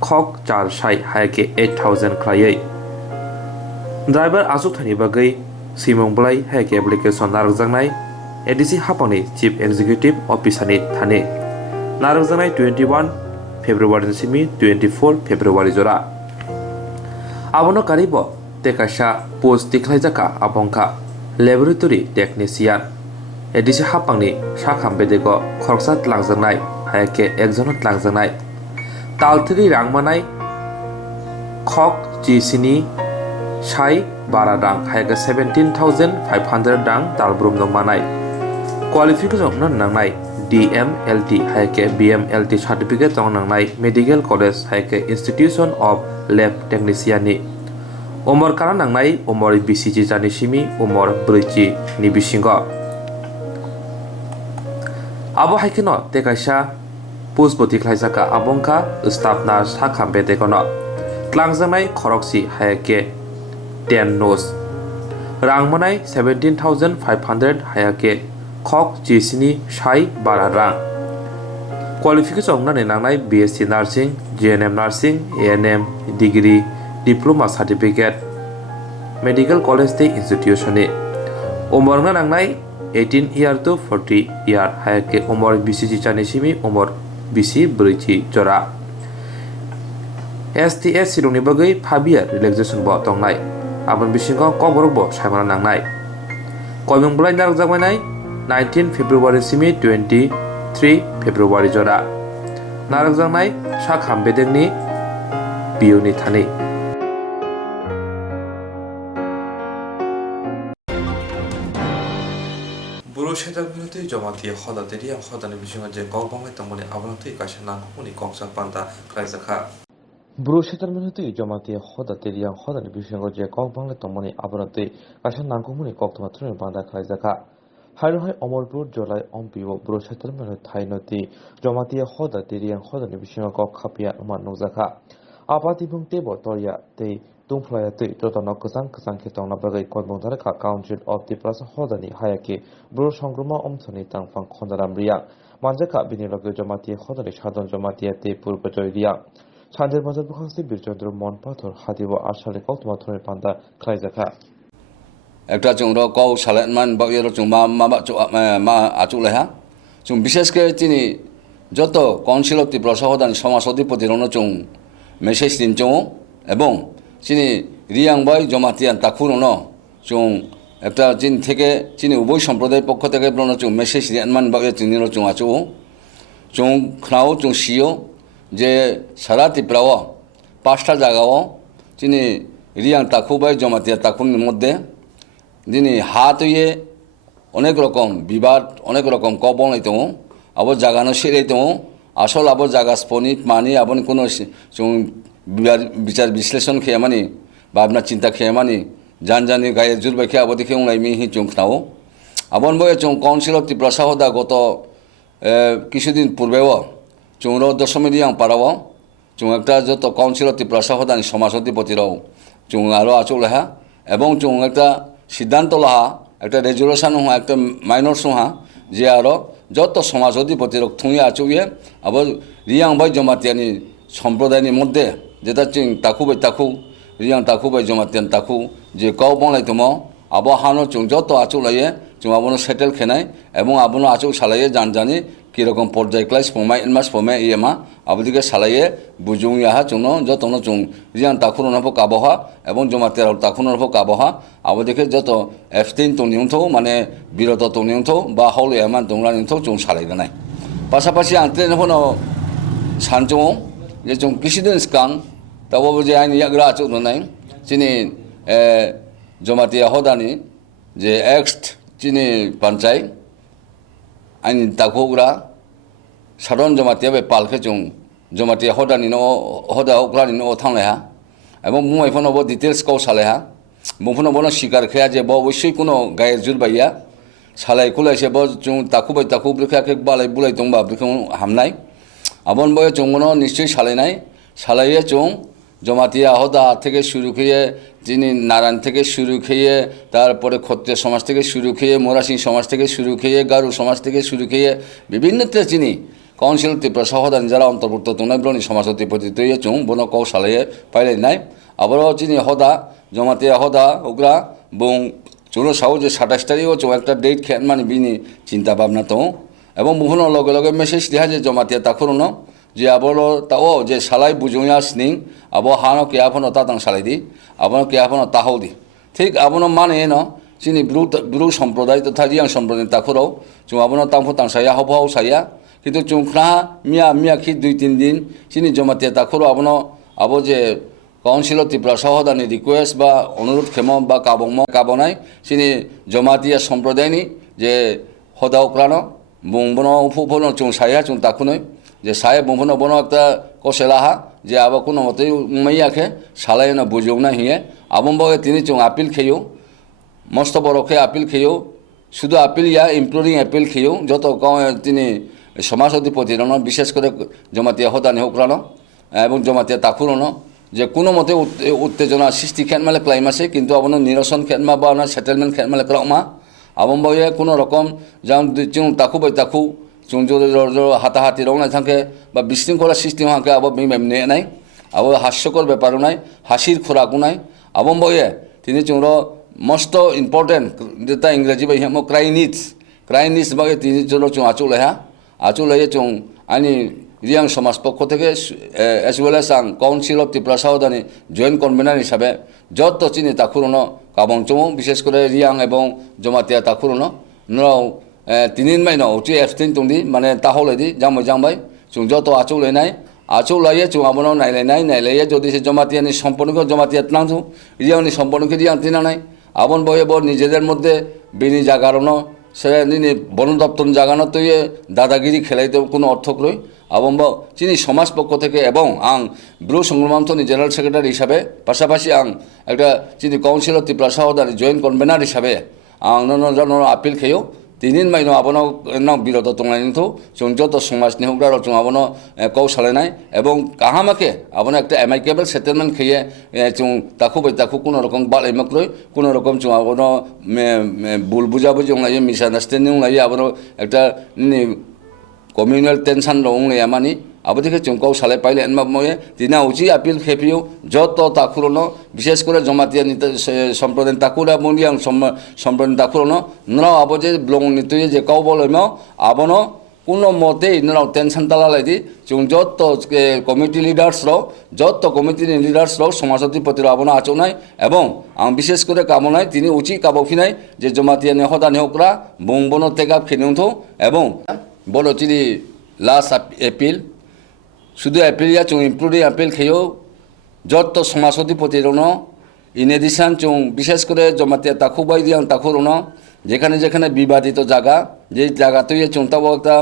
khok char sai haike 8000 khlaiei driver asuk thani bagai simong blai hai ke application narokjangnai ADC hapani chief executive officer ni thani narokjangnai 21 February simi 24 February jora abono karibo tekasa post tikhlaijaka abongka laboratory technician ADC hapangni sakhambedego khoroksa tlangjangnai hai ke ekjono tlangjangnai talthri rangmanai khok jisini sai bara rang hai ke 17,500 rang talbrum dongmanai qualification nangnai DMLT hai ke BMLT certificate nangnai medical college hai ke institution of lab technician ni umor kana nangnai umor BCG jani simi umor briji ni bisingo abo haikino tekaisa puspoti khlaijaka abongka staff nurse sakhambe dekono klangjanai khoroksi hai ke 10 nose rangmanai 17,500 hai ke khok jisini sai bara rang qualification nani nangnai BSc nursing GNM nursing ANM degree diploma certificate medical college te institution ni umor nangnai 18 year to 40 year hai ke umor BCG chani simi umor BC briji jora STS silungni bagai 5 year relaxation bo tongnai abon bisingo Kokborok bo saimana nangnai koimung blai narok jagmanai 19 February simi 23 February jora narok jangnai sakhambedengni biuni thani Buru Shetak Minute Jomati Hodateri and Hodani Bishing J. Kokborok Tamoni Avanti Kashanan Kuni Koksa Panda Kraizaka. Buru Shetak Minute Jomati Hodateri and Hodani Bishing J. Kokborok Tamoni Avanti Kashanan Kuni Koktwma Panda Kraizaka. Hai Omolpur July on Pivo Buru Shetak Minute Tainoti Jomati Hodateri and Hodani Bishing Kapia Manuzaka. Apati Bung Tebo Toria Te Dumplaya Te Jotano Kazan Kazan Bagai Kodmondaraka Council of the Plaza Hodani Hayaki Buru Songruma Omtoni Tang Fan Kondaramria Manjaka Binilogo Jomati Hodani Shadon Jomati Te Purbajoria Chandel Mazabukhasi Birjondro Mon Pator Hadivo Ashali Koktwma Panda Kraizaka একটা চুংর কও সালেমান বাগের চুং মা আচুলে হা চুং বিশেষ করে তিনি যত council of Tripura সহদান সমাজ অধিপতির চুং message দিন চুং এবং তিনি রিয়াংবাই জমাতিয়ান তাকুরন চুং একটা চীন থেকে তিনি উভয় সম্প্রদায়ের পক্ষ থেকে চুং মেসেজ রিয়ানমান বাগে তিনি চুং আচু চুং খাও চুং সিও যে সারা ত্রিপুরাও 5টা জায়গাও তিনি রিয়াং তাকুবাই জমাতিয়া তাকুর মধ্যে দিনে হাত হয়ে অনেক রকম বিবাদ অনেক রকম কবন হইতো আবার জাগানো সেরাইতো আসল আবার জায়গা স্পনিক মানি আবার কোনো বিচার বিশ্লেষণ খেয়ে মানি ভাবনা চিন্তা খেয়ে মানি জানি গায়ে জুরবাই খেয়ে আবার দেখে উংলাই মিহি চুং খাও আবার বয়ে চুং কাউন্সিল অফ ত্রিপুরা সহদা গত কিছুদিন পূর্বেও চুংর দশমী রিয়াং পাড়াও চুং একটা যত কাউন্সিল অফ ত্রিপুরা সহদানি সমাজ অধিপতিরাও চুং আরও আচল লেহা এবং চুং একটা সিদ্ধান্ত লহা একটা রেজুলেশন হওয়া একটা মাইনর সোহা যে আরও যত সমাজ অধিপতি থুঁয়ে আচুয়ে আবার রিয়াং বাই জমাতিয়ানি সম্প্রদায়নি মধ্যে যেটা চিং তাকুবাই তাকু রিয়াং তাকুবাই জমাতিয়ান তাকু যে কও বনাইতম আবো হানো চুং যত আচু লাইয়ে চুং আবনো সেটেল খেনাই এবং আবনো আচু সালাইয়ে জানি কীরকম পর্যায় ক্লাস ফমাই এনমাস ফমাই ইয়েমা আবদিকে সালাইয়ে বুঝুং ইয়াহা চুনো যতনো চুং রিয়াং তাকুর নফক আবহাওয়া এবং জমাতিয়ার তাকুর নফক আবহাওয়া আবদিকে যত এফটিন টনিউথো মানে বিরত টনিউথো বা হল এমান টংলা নিউথো চুং সালাইগানাই পাশাপাশি আনতে হনো সানচুং যে চুং কিছুদিন সিগাং তাবাবো যে আইন ইয়াগ্রা আচু নাই চিনি জমাতিয়া হদানি যে এক্সট চিনি পঞ্চায়েত আইন তাকুগ্রা সাধারণ জমাতিয়া বে পালকে চুং জমাতিয়া হদানি হদা অগ্রানি থাংলাইহা এবং মুমাইফোনবো ডিটেলস কও সালাইহা মুফোনবো স্বীকার খেয়া যে অবশ্যই কোনো গায়ের জুরবাইয়া সালাই খুলাইছে ব চুং তাকুবাই তাকু ব্রিখাকে বালাই বুলাই দংবা ব্রিখাং হামনাই আবন বয়ে চুংনো নিশ্চয়ই সালাইনাই সালাইয়ে চুং জমাতিয়া হদা থেকে শুরু খেয়ে যিনি নারায়ণ থেকে শুরু খেয়ে তারপরে ক্ষত্রিয় সমাজ থেকে শুরু খেয়ে মোরাসিং সমাজ থেকে শুরু খেয়ে গারু সমাজ থেকে শুরু খেয়ে বিভিন্নতে চিনি কাউন্সিল ত্রিপুরা সহদান যারা অন্তর্ভুক্ত তোনাই ব্রনি সমাজ অধিপতি তৈরি চুং বন কৌ সালাইয়ে পাইলাই নাই আবারও চিনি হদা জমাতিয়া হদা ওগ্রা বং চুনো সাও যে 27 তারিখও চৌ একটা ডেট খেন মানে বিনি চিন্তা ভাবনা তো এবং মুহূর্ত লগে লগে মেসেজ দেয়া যে জমাতিয়া তাকুরনো যে আবলো তাও যে সালাই বুজুয়া স্নিং আবো হানো কে আফনো তাতাং সালাইদি আবনো কে আফনো তাহৌদি ঠিক আবনো মানে ন চিনি ব্রু সম্প্রদায় তথা রিয়াং সম্প্রদায় তাকুরও চৌ আবনো তাংফো তাং সায়া হবাও সায়া কিন্তু চুংখ্রা মিয়া খি 2-3 দিন চিনি জমাতিয়া তাকুরও আবনো আবো যে কাউন্সিল ত্রিপুরা সহদানি রিকোয়েস্ট বা অনুরোধ ক্ষেম বা কাবনাই চিনি জমাতিয়া সম্প্রদায়নি যে হদা ওক্রানো বুংবনো উফুফনো চুং সায়া চুং তাকুনই যে সায়ে বুংবনো বনো একটা কসেলাহা যে আবার কোনো মতেই মাইয়াকে সালাই না বুঝেও না হিয়ে আবম্বকে তিনি চুং আপিল খেয়েও মস্ত বড়কে আপিল খেয়েও শুধু আপিল ইয়া ইমপ্লোরিং আপিল খেয়েও যত তিনি সমাজ অধিপতি বিশেষ করে জমাতিয়া হদানি হোকরানো এবং জমাতিয়া তাকুরনো যে কোনো মতে উত্তেজনা সৃষ্টি খেনমালে ক্লাইমাসে কিন্তু আপনার নিরসন খেনমা বা আপনার সেটেলমেন্ট খেনমালে ক্লামা আবম্বয়ে কোনো রকম যেমন চুং তাকু বাই তাকু চুং হাতাহাতি রংনাই থাকে বা বিশৃঙ্খলা সৃষ্টি হাঁকে আবার বিমেমনে নাই আবার হাস্যকর ব্যাপারও নাই হাসির খোরাকও নাই আবম্বয়ে তিনি চুংর মস্ত ইম্পর্টেন্ট যেটা ইংরেজি বাই হেমো ক্রাইনিস বাগে তিনি চলো চুং আচুলাইয়ে চুং আইনি রিয়াং সমাজ পক্ষ থেকে এজ ওয়েল এস আং কাউন্সিল অফ ত্রিপুরা সহদানি জয়েন্ট কনভেনার হিসাবে যত চিনি তাকুরনো কাবং চমো বিশেষ করে রিয়াং এবং জমাতিয়া তাকুরনো নরাও তিনিন মাই ন উঠি এফটিন তুংদি মানে তাহলেদি জামাই চুং যত আচৌলাইয়ে চুং আবনো নাইলাইয়ে যদি সে জমাতিয়ানি সম্পূর্ণকে জমাতিয়া নাংথু রিয়াংনি সম্পূর্ণকে রিয়াং তিনা নাই আবন বয়ে নিজেদের মধ্যে বিনি জাগারনো সে নিনি বন দপ্তর জাগানো তো দাদাগিরি খেলাইতে কোনো অর্থ রই আবম্ব চিনি সমাজ পক্ষ থেকে এবং আং ব্রু সংগ্রামথনি জেনারেল সেক্রেটারি হিসাবে পাশাপাশি আং একটা চিনি কাউন্সিল অফ ত্রিপুরা সহদানি জয়েন্ট কনভেনার হিসাবে আং আপিল খেয়েও তিনিন মাইনো আবনো বিরত তংলাইনিথো চুং যত সমাজনি হোকরা চুং আবনো কৌ সালাইনাই এবং কাহামাকে আবনো একটা অ্যামাইকেবল সেটেলমেন্ট খেয়ে চুং তাকু বাই তাকু কোনো রকম বালাইমাক্রই কোনো রকম চুং আবনো ভুল বুঝাবুঝি লাইয়ে মিস আন্ডারস্ট্যান্ডিং লাইয়ে আবনো একটা কমিউনাল টেনশন রংলাইয়া মানি আবদিকে চুংকাও সালাই পাইলে এনবা ময়ে তিনা উচি আপিল খেপিও যত তাকুরনো বিশেষ করে জমাতিয়া সম্প্রদায় তাকুরা বন্দিয়াং সম্প্রদায় তাকুরনো নরাও আবো যে ব্লং নিতুয়ে যে কাউ বলইমাও আবনো কোনো মতেই নরাও টেনশন তালালাইদি চুং যত কমিটি লিডার্সরাও সমাজ অধিপতির আবনো আচৌনাই এবং আং বিশেষ করে কামনায় তিনি উচি কাবখিনাই যে জমাতিয়া নেহদা নেহকরা বংবনো তেগাব খেনিউথো এবং বলো চিনি লাস্ট এপিল শুধু এপিল চুং ইমপ্লুডিং আপিল খেয়েও যত সমাজ অধিপতিরনো ইন এডিশন চুং বিশেষ করে জমাতিয়া তাকুবাই দিয়াং তাকুরনো যেখানে বিবাদিত জায়গা যে জায়গাতেই চুং তাও একটা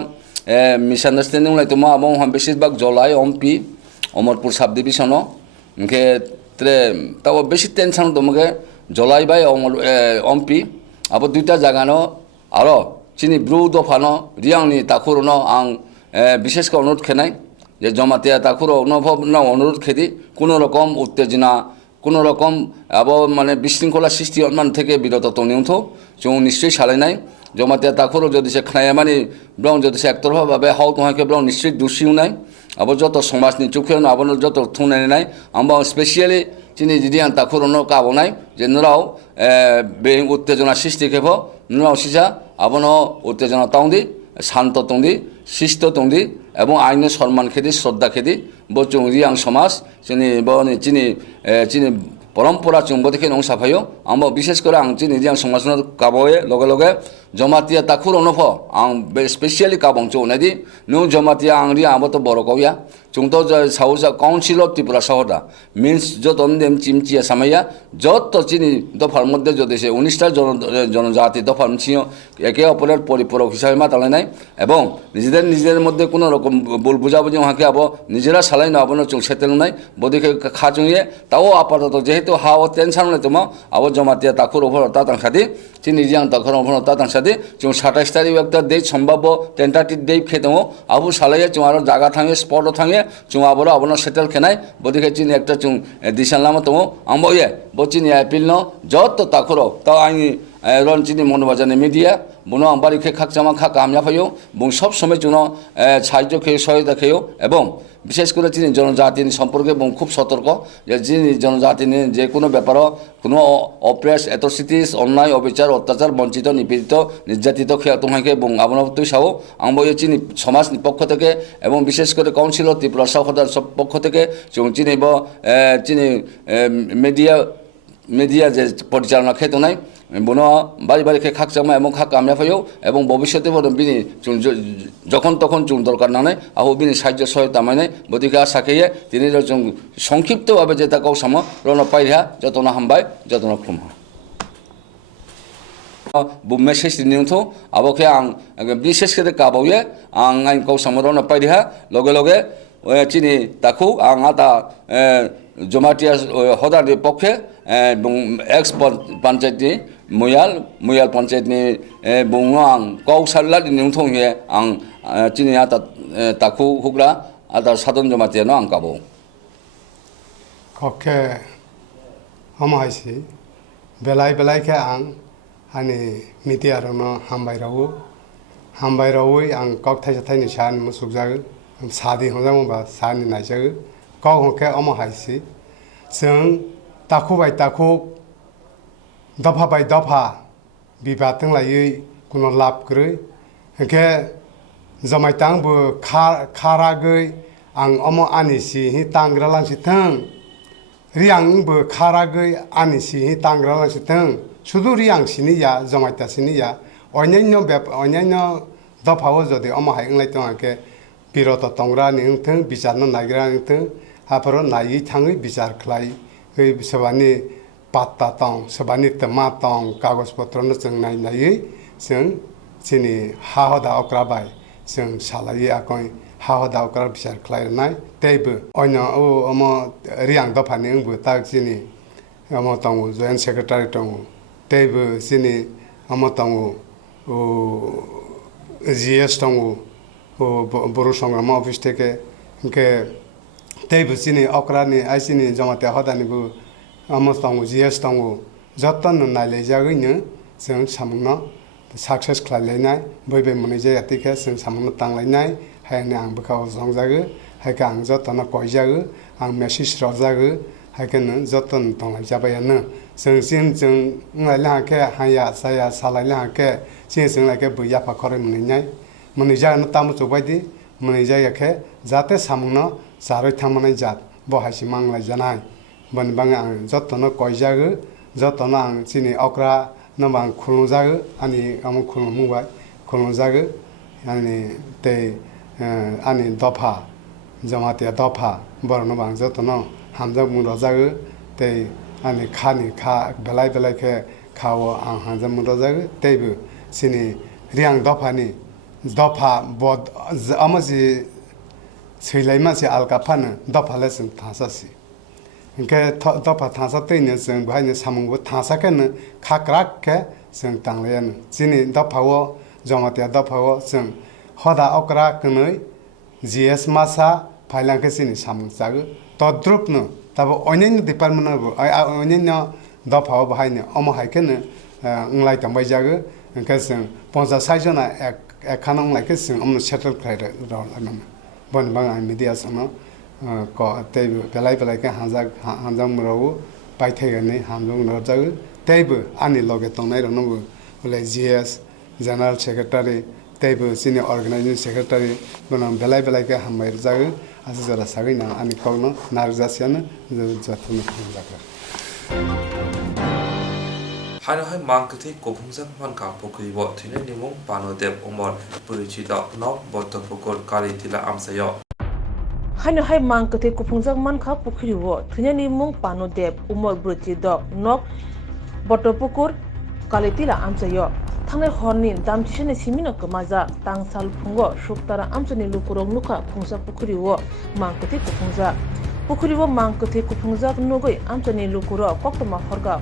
মিসআন্ডারস্ট্যান্ডিং লাইতো মা এবং বেশিরভাগ জলাই অম্পি অমরপুর সাব ডিভিশনও ওকে তাও বেশি টেনশন তোমাকে জলাই বাই অম্পি আবার দুইটা জায়গানো আরও চিনি ব্রু দফানো রিয়াংনি তাকুরনো আং বিশেষ করে অনুরোধ খেনাই যে জমাতিয়া তাকুরো অনুরোধ খেদি কোনো রকম উত্তেজনা কোনো রকম আবার মানে বিশৃঙ্খলা সৃষ্টি মান থেকে বিরত তনিউথো চুং নিশ্চয়ই সালাইনাই জমাতিয়া তাকুরো যদি সে খানায় মানে ব্লং যদি সে একতরফাভাবে হাও তোমাকে ব্লং নিশ্চয়ই দুষিও নাই আবার যত সমাজনি চোখে আবার যত থুনাই নাই আমরা স্পেশালি চিনি রিয়াং তাকুরনো কাবনাই যে নরাও উত্তেজনা সৃষ্টি খেব নরাও সিসা আবনো উত্তেজনা তাউদি শান্ত তংদি শিষ্ট তংদি এবং আইনের সম্মান খেদি শ্রদ্ধা খেদি বচুং রিয়াং সমাজ চিনি পরম্পরা চুংব দেখে নং সাফাইও আমরা বিশেষ করে আং চিনি রিয়াং সমাজ কাবয়ে লগে জমাতিয়া তাকুর অনফ আং স্পেশালি কাবং চৌনাইদি নৌ জমাতিয়া আং রিয়া আবো তো বড় কৌয়া চুংতো সাউজা কাউন্সিল অফ ত্রিপুরা শহরটা মিন্স যত চিমচিয়া সামাইয়া যত চিনি দফার মধ্যে যদি সে 19টা জনজাতি দফার মিছিও একে অপরের পরিপূরক হিসাবে মাতালে নাই এবং নিজেদের মধ্যে কোনো রকম ভুল বুঝাবুঝি হাঁকে আবো নিজেরা সালাই না আবনো চুং সেতেল নাই বদিকে খা চুঙিয়ে তাও আপাতত যেহেতু হাও টেনশন নাই তোমা আবো জমাতিয়া তাকুর ওভর তাতাং সাদি চিনি রিয়াং তাকুর ওভর তাতাং সাদি চুং 27 তারিখ একটা ডেট সম্ভাব্য টেন্টাটিভ ডেট খেতেও আবু সালাইয়া চুং আরো জায়গা থাঙে স্পটও থাঙে চুং আবরো আবনো সেটেল খেনাই বদিকে চিনি একটা চুং দিশান লামা তোমা আমবো বচিনি আপিল ন যত তাকুরো তাও আইনি রনচিনি মনোবাজানে মিডিয়া বুনো আম্বারি খে খাকচামা খা কাময়া ফাইও বুং সব সময় চুনো সাহায্য খেয়ে সহায়তা খেয়েও এবং বিশেষ করে চিনি জনজাতি সম্পর্কে এবং খুব সতর্ক যে চিনি জনজাতি যে কোনো ব্যাপারও কোনো অপ্রেস অ্যাট্রসিটিস অন্যায় অবিচার অত্যাচার বঞ্চিত নিপীড়িত নির্যাতিত খেয়া তোমাকে এবং আবনবতী সহ আংবই চিনি সমাজ পক্ষ থেকে এবং বিশেষ করে কাউন্সিলর ত্রিপুরা সহদার পক্ষ থেকে চিনি চিনি মিডিয়া যে পরিচালনা ক্ষেত্র নাই বনো বাড়ি বাড়ি খাক চামা এবং খাক কামনা ফাইও এবং ভবিষ্যতে বিনি যখন তখন চুন দরকার না নাই আহ বিনি সাহায্য সহায়তা মানে বদিকে আশা খেয়ে তিনি সংক্ষিপ্তভাবে যে তাকে সাম রণ পাইহা যতন হামবাই যতন খুমহা মেসেজ নিউথ আবকে आं বিশেষ করে কাবাউয়ে आं आइनखौ समरन पाइहा लगे लगे चिनि ताखौ आं आदा जमाटिया हदानि पक्षे एक्स पन्चायतनि मुयाल पन्चायतनि बुङो आं कौसाला निउथंहे आं चिनि आदा ताखौ हुग्रा आदा साधन जमाटियानो आं काबाउ कखे हमायसि बेलाय के आं आंनि मिडियायावनो हामबायरावै आं कक थाइनि सानि मुसुकजागो सादि हमजामोबा सानि नायजागो कक हके अमहायसि जों ताखु बाय ताखु दफा बाय दफा बिबादजों लायै कुनो लाब गरै हके जमायतांबो खारागै आं अम आनिसि हि तांग्रा लांसि थों रियांबो खारागै आनिसि हि तांग्रा लांसि थों শুধু রিয়াংসিনিয়া জমাইতাসিনিয়া অন্যান্য দফাও যদি অমহাই ওংলাইতে বিরত তংরা নিংথों বিচারनो नागिरा निंथों हाफोर नायै थाङै बिचार खालाय सोरबानि पात्ता दं सोरबानि तमा दं कागज पत्रनो जों नायै जों जोंनि हा हदा अक्राबाय जों सालायै आकय हा हदा अक्रा बिचार खालायनाय तेबो अन्य अम रियां दफानि ओंबो ता जोंनि अम दङ जयेन्ट सेक्रेटारि दङ तेबो जोंनि अम दङ GS दङ बर' संग्राम अफिस থেকে इनके तेबो जोंनि अक्रानि आइसिनि जमाते हदानिबो अम दङ GS दङ जतन नायलायजागैनो जों सामुंनो साक्सेस खालायलायनाय बयबो मोननाय जायातिखे जों सामुंनो तांलायनाय हायनो आं बोखाव जंजागो हायखो आं जतन कयजागो आं मेसेज रजागो हायखोनो जतन तंलायजाबायानो जों नायलाहाखे हाया जाया सालायलाहाखे जों लायखे बैया फाखरे मोननाय जानो तामुचो बायदि मोननाय जायाखे जाहाथे सामुंनो जारोय थांनाय जात बहायसि मांलाय जानाय बनबाङा आं जतन कयजागो जतन आं जोंनि अक्रा नबा आं खुलुमजागो आंनि आं खुलुमबाय खुलुमजागो आंनि ते आंनि दफा जमाते दफा बरनबा आं जतन हामजा मुरजागो ते आंनि खा बेलायखे खावो आं हामजा मुरजागो तेबो जोंनि रियां दफानि दफा बद आमजि सैलाय मानसि आलगाफानो दफाले जों थांसासि इनके दफा थांसातैनो जों बेहायनो सामुंबो थांसाखेनो खाक्राखे जों तांलायानो जोंनि दफाव जमाते दफाव जों हदा अक्रा कनै GS मासा फाइलांखे जोंनि सामुं जागो तद्रुपनो ताबो अन्यान्य डिपार्टमेन्टआवबो अन्यान्य दफाव बाहायनो अमहायखेनो उंलाय तांबाय जागो इनके जों 50-60 जना एखानो उंलायखे जों अमनो सेटल खालायनो बनबां आं मिडिया सानो तेबो बेलायखे हांजा मुरावो बायथायगानै हामजों रजागो तेबो आंनि लगे तंनाय रनबो बोले GS जेनेरेल सेक्रेटारि तेबो जोंनि अर्गानाइजिं सेक्रेटारि बनाम बेलायखे हामबाय रजागो आजि जरा सागैना आंनि कौनो नारजासियानो जथन खालामजागो हायनहाय मांकथि कोफुंजक मानका पोखरिबो थिने निमुं पानोदेव उमर पुरिचिदा नक बत्तफुकुर कालितिला आमसायो हायनहाय मांकथि कोफुंजक मानका पोखरिबो थिने निमुं पानोदेव उमर पुरिचिदा नक बत्तफुकुर कालितिला आमसायो थांनाय हरनि दामथिसनि सिमिनो कमाजा तांसाल फुंगो सुक्तारा आमसनि लुकुरक नुखा फुंसा पुखुरिवो मांकथि कुफुंजा पुखुरिवो मांकथि कुफुंजा नुगै आमसनि लुकुरो कोक्तमा हरगा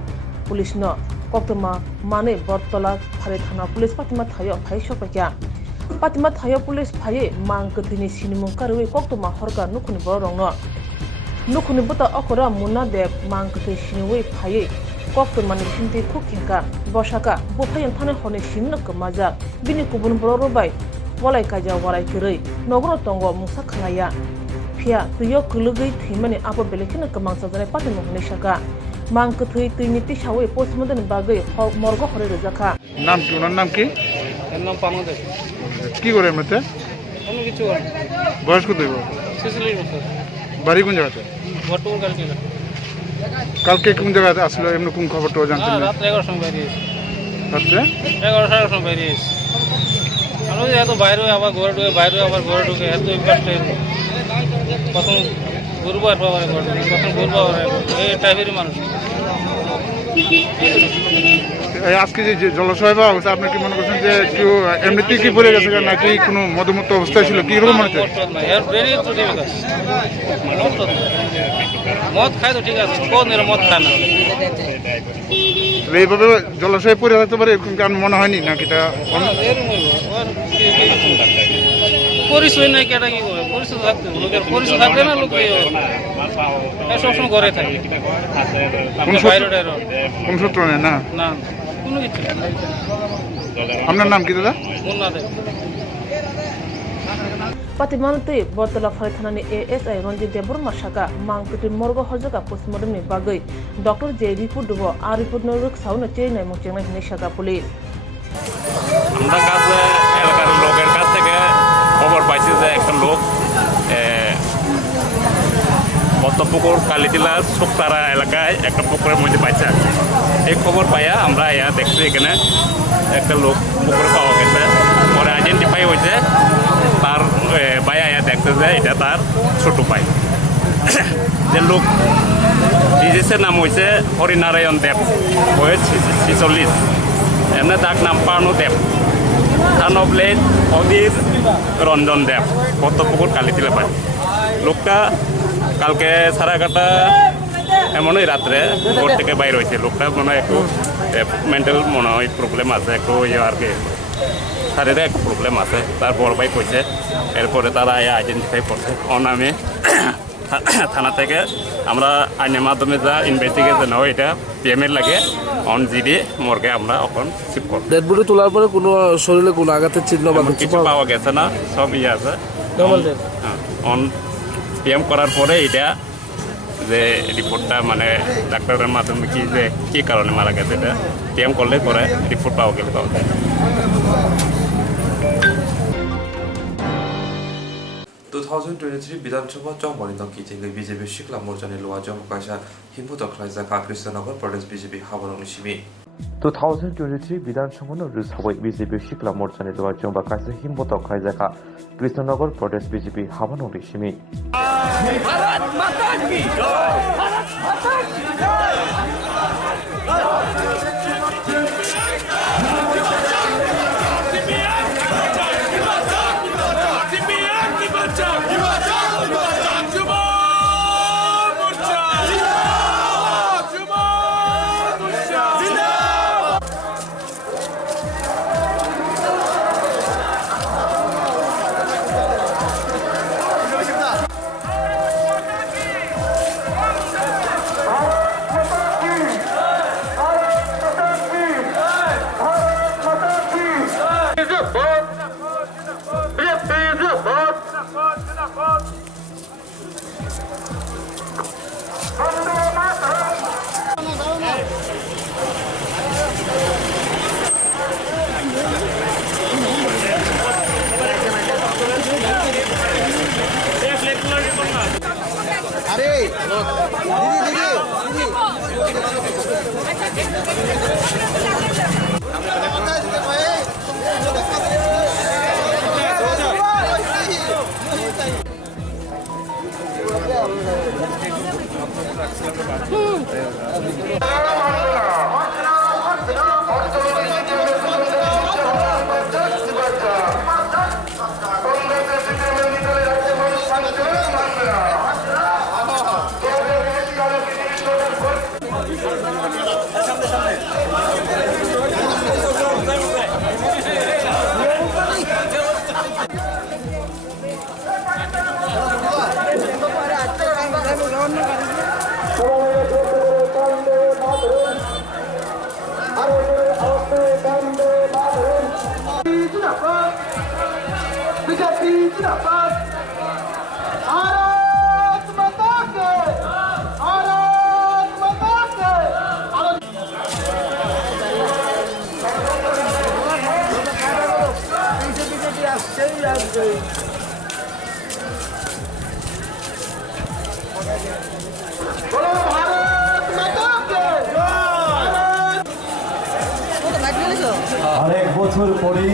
पुलिसनो कोक्तमा माने बरतला फारे थाना पुलिस पातिमा थायो फाय सपक्या पातिमा थायो पुलिस फाये मांकथिनि सिनिमुं कारवे कोक्तमा हरगा नुखुनि बरंनो नुखुनि बुता अकरा मुन्ना देव मांकथि सिनिवै फाये कोक्तमानि सिन्थि खुखेंका बसाका बुफायन थाने हरनि सिमनो कमाजा बिनि गुबुन बर'बाय वलाय काजा वराय केरै नगरो तंग मुसा खालाया phiya tuyo kulugui thimani apo belekina kamang sajane pati mohne shaka mang kuthui tuini ti shawe postmodern bagai morgo hore rojaka নাম কি ওনার নাম কি এর নাম পামাদে কি করে এমনিতে কোনো কিছু করে না। বয়স কত হইব সিসিলির বছর বাড়ি কোন জায়গাতে বটুর কালকে কালকে কোন জায়গাতে আসলো এমনি কোন খবরটা জানতেন না? রাত 11 সময় বেরিয়েছে রাত্রে 11 সময় বেরিয়েছে আমি এত বাইরে আবার ঘরে ঢুকে বাইরে আবার ঘরে ঢুকে এত ইম্প্যাক্টে প্রথম ঘুরবো আর বাবার ঘরে ঢুকে প্রথম ঘুরবো আর এই টাইপেরই মানুষ এই আজকে যে জলসয় পাওয়া গেছে আপনি কি মনে করছেন যে কেউ এমনিতে কি পড়ে গেছে নাকি কোনো মদমুক্ত অবস্থায় ছিল কি রকম মনে হচ্ছে এর ব্রেনই তো ঠিক আছে মদ খায় তো ঠিক আছে কোন এর মদ খায় না এইভাবে জলাশয়ে পড়ে থাকতে পারে এরকম কি মনে হয়নি নাকি এটা পরিচয় নাই কেটা কি করে পরিচয় থাকতে লোকের পরিচয় থাকবে না লোক সবসময় ঘরে থাকে কোন সূত্র নেই না না কোনো কিছু আপনার নাম কি দাদা Patimanute Botala Farithanani ASI Ranjit Deborma Shaka Mang Kuti Morgo Hojaga postmortem ni bagai Dr. J report dubo a report no ruk sauna chena mo chena ni Shaka police আমরা কাছে এলাকার লোকের কাছ থেকে খবর পাইছি যে একটা লোক পুকুর কালীটিলা শুকতারা এলাকায় একটা পুকুরের মধ্যে পাইছে এই খবর পাইয়া আমরা দেখছি এখানে একটা লোক পুকুরে পাওয়া গেছে পরে আইডেন্টিফাই হয়েছে তার ভাইয়া দেখছে যে এটা তার ছোট ভাই যে লোক ডিজিসের নাম হয়েছে হরিনারায়ণ দেব বয়স 46 এমনি তার নাম পার্নো দেব son of late Adhir Ranjan দেব পুকুর কালীটিলা পাই লোকটা কালকে 11:30 এমনই রাত্রে ঘর থেকে বাইর হয়েছে লোকটা মনে হয় একটু মেন্টাল মনে হয় প্রবলেম আছে একটু আর কি শারীরিক একটু প্রবলেম আছে তার বড় ভাই কইছে এরপরে তারা আইডেন্টিফাই করছে আমি থানা থেকে আমরা আইনের মাধ্যমে যা ইনভেস্টিগেশন হয় এটা পিএমের লাগে অন জিডি মর্গে আমরা এখন শিফট করব ডেড বডি তোলার পরে কোনো শরীরে কোনো আঘাতের চিহ্ন বা কিছু পাওয়া গেছে না সব আছে অন পিএম করার পরে এটা যে রিপোর্টটা মানে ডাক্তারের মাধ্যমে কি যে কী কারণে মারা গেছে এটা পিএম করলে পরে রিপোর্ট পাওয়া গেলে পাওয়া যায় 2023 বিধানসভা চমবনি দংকি থেকে বিজেপি শিকলা মোর্চানি লোয়া জমকাশা হিমপুত খ্লাইজাকা কৃষ্ণনগর প্রদেশ বিজেপি হাবরংনি সিমি 2023 বিধানসভা রুসাবই বিজেপি শিকলা মোর্চানি লোয়া জমকাশা হিমপুত খ্লাইজাকা কৃষ্ণনগর প্রদেশ বিজেপি হাবরংনি সিমি भारत माता की जय भारत माता की जय BJP जिंदाबाद भारत বছর পরে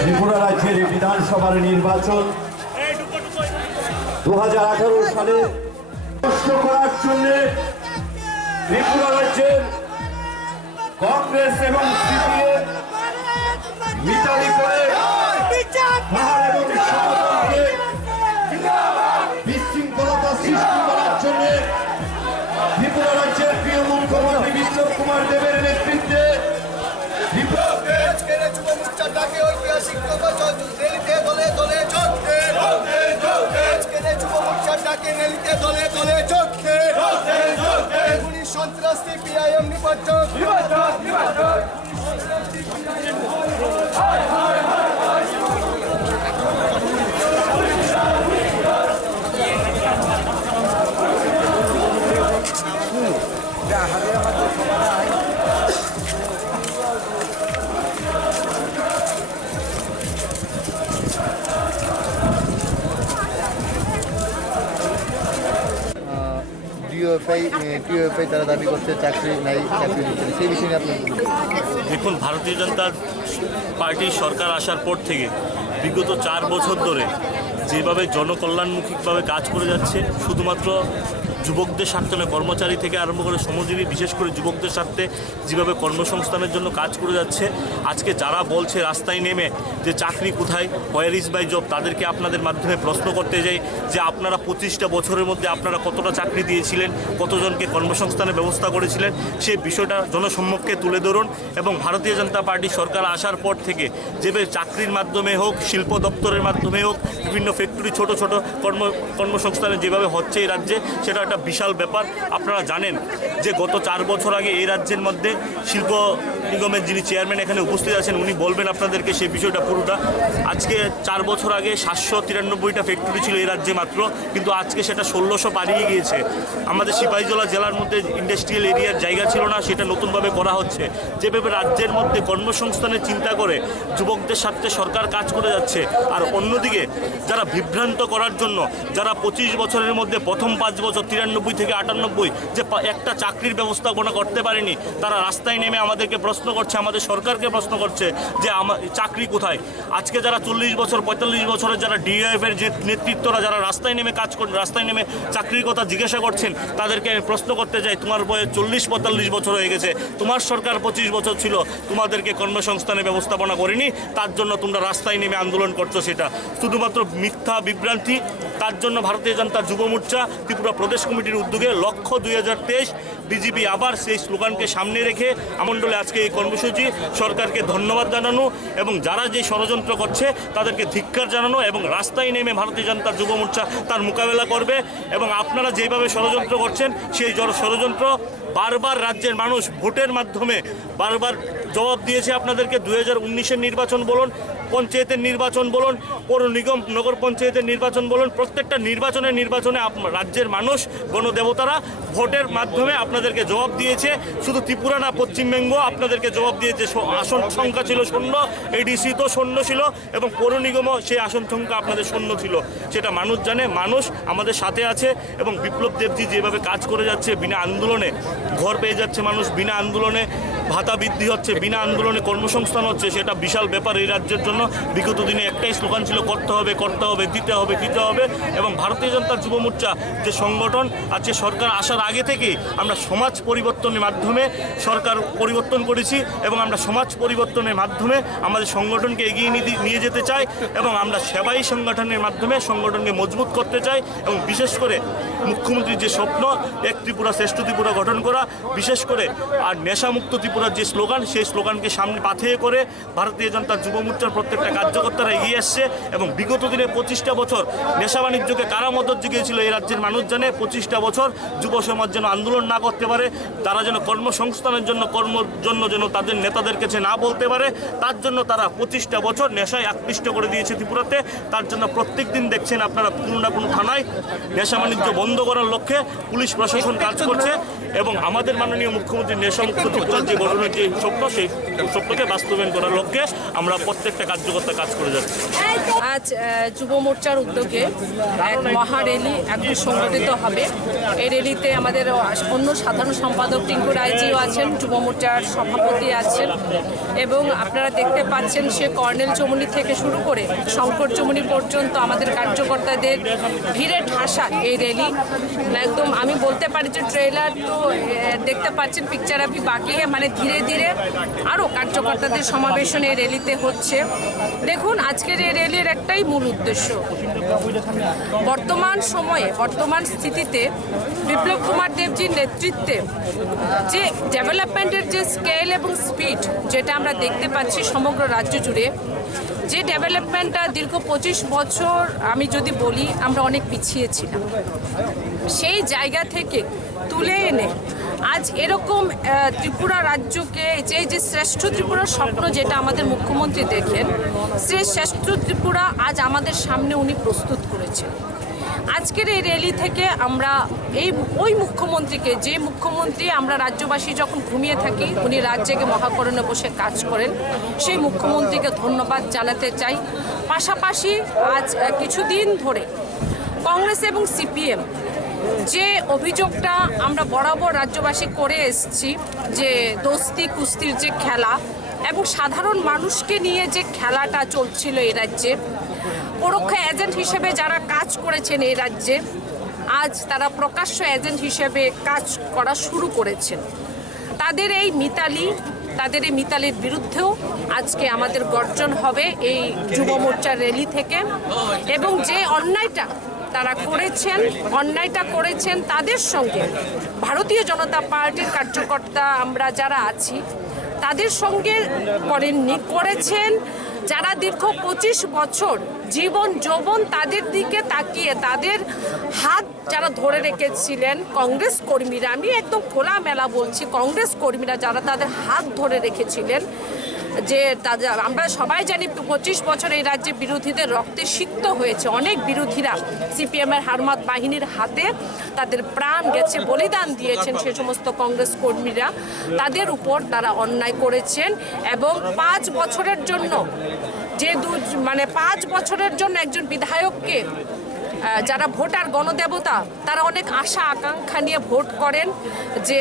ত্রিপুরা রাজ্যের বিধানসভার নির্বাচন 2018 সালে নষ্ট করার জন্য ত্রিপুরা রাজ্যের কংগ্রেস এবং সিপিএম মিতালি করে পাহাড় এবং সমতলকে বিশৃঙ্খলতা সৃষ্টি করার জন্য ত্রিপুরা রাজ্যের প্রিয় মুখ্যমন্ত্রী বিপ্লব কুমার দেবের নেতৃত্বে ঐতিহাসিক দলে দলে সন্ত্রাসী পিআইএম নিপাটক টিওএফআই তারা দাবি করছে চাকরি নাই, চাকরি দিচ্ছে সেই বিষয়ে আপনি দেখুন, ভারতীয় জনতা পার্টির সরকার আসার পর থেকে বিগত 4 বছর ধরে যেভাবে জনকল্যাণমুখীভাবে কাজ করে যাচ্ছে, শুধুমাত্র যুবকদের স্বার্থে নয়, কর্মচারী থেকে আরম্ভ করে শ্রমজীবী, বিশেষ করে যুবকদের স্বার্থে যেভাবে কর্মসংস্থানের জন্য কাজ করে যাচ্ছে, আজকে যারা বলছে রাস্তায় নেমে যে চাকরি কোথায়, হোয়ার ইজ মাই জব, তাদেরকে আপনাদের মাধ্যমে প্রশ্ন করতে যাই যে আপনারা 25টা বছরের মধ্যে আপনারা কতটা চাকরি দিয়েছিলেন, কতজনকে কর্মসংস্থানের ব্যবস্থা করেছিলেন, সেই বিষয়টা জনসম্মুখে তুলে ধরুন। এবং ভারতীয় জনতা পার্টি সরকার আসার পর থেকে যেভাবে চাকরির মাধ্যমে হোক, শিল্প দপ্তরের মাধ্যমে হোক, বিভিন্ন ফ্যাক্টরি ছোট ছোট কর্মসংস্থানে যেভাবে হচ্ছে এই রাজ্যে, সেটা একটা বিশাল ব্যাপার। আপনারা জানেন যে গত 4 বছর আগে এই রাজ্যের মধ্যে শিল্প নিগমের যিনি চেয়ারম্যান এখানে উপস্থিত আছেন, উনি বলবেন আপনাদেরকে সেই বিষয়টা পুরোটা। আজকে 4 বছর আগে 793টা ফ্যাক্টরি ছিল এই রাজ্যে মাত্র, কিন্তু আজকে সেটা 1600 পারিয়ে গিয়েছে। আমাদের সিপাহীজলা জেলার মধ্যে ইন্ডাস্ট্রিয়াল এরিয়ার জায়গা ছিল না, সেটা নতুনভাবে করা হচ্ছে। যেভাবে রাজ্যের মধ্যে কর্মসংস্থানের চিন্তা করে যুবকদের স্বার্থে সরকার কাজ করে যাচ্ছে, আর অন্যদিকে যারা বিভ্রান্ত করার জন্য, যারা 25 বছরের মধ্যে প্রথম 5 বছর 93 থেকে 98 যে একটা চাকরির ব্যবস্থাপনা করতে পারেনি, তারা রাস্তায় নেমে আমাদেরকে প্রশ্ন করছে, আমাদের সরকারকে প্রশ্ন করছে যে চাকরি কোথায়। আজকে যারা 40 বছর 45 বছরের যারা ডিএফের যে নেতৃত্বরা যারা রাস্তায় নেমে কাজ করেন, রাস্তায় নেমে চাকরির কথা জিজ্ঞাসা করছেন, তাদেরকে আমি প্রশ্ন করতে চাই, তোমার বয়স 40-45 বছর হয়ে গেছে, তোমার সরকার 25 বছর ছিল, তোমাদেরকে কর্মসংস্থানের ব্যবস্থাপনা করেনি, তার জন্য তোমরা রাস্তায় নেমে আন্দোলন করছো, সেটা শুধুমাত্র মিথ্যা বিভ্রান্তি। তার জন্য ভারতীয় জনতা যুব মোর্চা ত্রিপুরা প্রদেশ কমিটির উদ্যোগে লক্ষ্য 2023 বিজেপি আবার সেই স্লোগানকে সামনে রেখে আমণ্ডলে আজকে এই কর্মসূচি। সরকারকে ধন্যবাদ জানানো এবং যারা যে ষড়যন্ত্র করছে তাদেরকে ধিক্কার জানানো এবং রাস্তায় নেমে ভারতীয় জনতা যুব মোর্চা তার মোকাবেলা করবে। এবং আপনারা যেভাবে ষড়যন্ত্র করছেন, সেই ষড়যন্ত্র বারবার রাজ্যের মানুষ ভোটের মাধ্যমে বারবার জবাব দিয়েছে আপনাদেরকে। 2019-এর নির্বাচন বলুন, পঞ্চায়েতের নির্বাচন বলুন, পৌর নিগম নগর পঞ্চায়েতের নির্বাচন বলুন, প্রত্যেকটা নির্বাচনে রাজ্যের মানুষ গণদেবতারা ভোটের মাধ্যমে আপনাদেরকে জবাব দিয়েছে। শুধু ত্রিপুরা না, পশ্চিমবঙ্গ আপনাদেরকে জবাব দিয়েছে। আসন সংখ্যা ছিল শূন্য, এডিসি তো শূন্য ছিল এবং পৌর নিগমও সেই আসন সংখ্যা আপনাদের শূন্য ছিল। সেটা মানুষ জানে, মানুষ আমাদের সাথে আছে। এবং বিপ্লব দেবজি যেভাবে কাজ করে যাচ্ছে, বিনা আন্দোলনে ঘর পেয়ে যাচ্ছে মানুষ, বিনা আন্দোলনে ভাতা বৃদ্ধি হচ্ছে, বিনা আন্দোলনে কর্মসংস্থান হচ্ছে, সেটা বিশাল ব্যাপার এই রাজ্যের জন্য। বিগত দিনে একটাই স্লোগান ছিল, করতে হবে, করতে হবে, দিতে হবে, দিতে হবে। এবং ভারতীয় জনতা যুব মোর্চা যে সংগঠন, আজকে সরকার আসার আগে থেকে আমরা সমাজ পরিবর্তনের মাধ্যমে সরকার পরিবর্তন করেছি এবং আমরা সমাজ পরিবর্তনের মাধ্যমে আমাদের সংগঠনকে এগিয়ে নিয়ে যেতে চাই এবং আমরা সেবাই সংগঠনের মাধ্যমে সংগঠনকে মজবুত করতে চাই। এবং বিশেষ করে মুখ্যমন্ত্রীর যে স্বপ্ন, এক ত্রিপুরা শ্রেষ্ঠ ত্রিপুরা গঠন করা, বিশেষ করে আর নেশামুক্ত ত্রিপুরার যে স্লোগান, সেই স্লোগানকে সামনে পাথেয় করে ভারতীয় জনতা যুব মোর্চার প্রত্যেকটা কার্যকর্তারা এগিয়ে আসছে। এবং বিগত দিনে 25টা বছর নেশা বাণিজ্যকে কারা মদত জুগিয়েছিল এই রাজ্যের মানুষ জানে। 25টা বছর যুব সমাজ যেন আন্দোলন না করতে পারে, তারা যেন কর্মসংস্থানের জন্য যেন তাদের নেতাদের কাছে না বলতে পারে, তার জন্য তারা 25টা বছর নেশায় আকৃষ্ট করে দিয়েছে ত্রিপুরাতে। তার জন্য প্রত্যেক দিন দেখছেন আপনারা কোনো না কোনো থানায় নেশা বাণিজ্য বন্ধ করার লক্ষ্যে পুলিশ প্রশাসন কাজ করছে। এবং আমাদের মাননীয় মুখ্যমন্ত্রী নেশামুক্ত ত্রিপুরার যে গঠনের যে স্বপ্ন, সেই স্বপ্নকে বাস্তবায়ন করার লক্ষ্যে আমরা প্রত্যেকটা কার্যকর্তা কাজ করে যাচ্ছি। আজ যুব মোর্চার উদ্যোগে এক মহা র্যালি এখন সংগঠিত হবে। এই র্যালিতে আমাদের অন্য সাধারণ সম্পাদক টিঙ্কু রায়জিও আছেন, যুব মোর্চার সভাপতি আছেন, এবং আপনারা দেখতে পাচ্ছেন সে কর্নেল চমুনি থেকে শুরু করে শঙ্কর চমুনি পর্যন্ত আমাদের কার্যকর্তাদের ভিড়ে ঠাসা এই র্যালি। একদম আমি বলতে পারি যে ট্রেলার তো দেখতে পাচ্ছেন, পিকচার আপনি বাকি মানে ধীরে ধীরে আরও কার্যকর্তাদের সমাবেশন এই র্যালিতে হচ্ছে। দেখুন আজকের এই র্যালির একটাই মূল উদ্দেশ্য, বর্তমান সময়ে বর্তমান স্থিতিতে বিপ্লব কুমার দেবজির নেতৃত্বে যে ডেভেলপমেন্টের যে স্কেল এবং স্পিড যেটা আমরা দেখতে পাচ্ছি সমগ্র রাজ্য জুড়ে, যে ডেভেলপমেন্টটা দীর্ঘ 25 বছর আমি যদি বলি আমরা অনেক পিছিয়ে ছিলাম, সেই জায়গা থেকে তুলে এনে আজ এরকম ত্রিপুরা রাজ্যকে যে শ্রেষ্ঠ ত্রিপুরার স্বপ্ন যেটা আমাদের মুখ্যমন্ত্রী দেখেন, সেই শ্রেষ্ঠ ত্রিপুরা আজ আমাদের সামনে উনি প্রস্তুত করেছেন। আজকের এই র্যালি থেকে আমরা ওই মুখ্যমন্ত্রীকে, যে মুখ্যমন্ত্রী আমরা রাজ্যবাসী যখন ঘুমিয়ে থাকি উনি রাজ্যকে মহাকরণে বসে কাজ করেন, সেই মুখ্যমন্ত্রীকে ধন্যবাদ জানাতে চাই। পাশাপাশি আজ কিছুদিন ধরে কংগ্রেস এবং সিপিএম যে অভিযোগটা আমরা বরাবর রাজ্যবাসী করে এসেছি, যে দোস্তি কুস্তির যে খেলা এবং সাধারণ মানুষকে নিয়ে যে খেলাটা চলছিল এই রাজ্যে, পরোক্ষ এজেন্ট হিসেবে যারা কাজ করেছেন এই রাজ্যে, আজ তারা প্রকাশ্য এজেন্ট হিসেবে কাজ করা শুরু করেছেন। তাদের এই মিতালির বিরুদ্ধেও আজকে আমাদের গর্জন হবে এই যুব মোর্চার র্যালি থেকে, এবং যে অন্যায়টা করেছেন তাদের সঙ্গে ভারতীয় জনতা পার্টির কার্যকর্তা আমরা যারা আছি তাদের সঙ্গে করেছেন যারা দীর্ঘ 25 বছর জীবন যৌবন তাদের দিকে তাকিয়ে তাদের হাত যারা ধরে রেখেছিলেন কংগ্রেস কর্মীরা, আমি একদম খোলামেলা বলছি, কংগ্রেস কর্মীরা যারা তাদের হাত ধরে রেখেছিলেন, যে আমরা সবাই জানি 25 বছর এই রাজ্যে বিরোধীদের রক্তে সিক্ত হয়েছে। অনেক বিরোধীরা সিপিএমের হারমাত বাহিনীর হাতে তাদের প্রাণ গেছে, বলিদান দিয়েছেন সে সমস্ত কংগ্রেস কর্মীরা, তাদের উপর তারা অন্যায় করেছেন। এবং 5 বছরের জন্য 5 বছরের জন্য একজন বিধায়ককে যারা ভোটার গণদেবতা তারা অনেক আশা আকাঙ্ক্ষা নিয়ে ভোট করেন, যে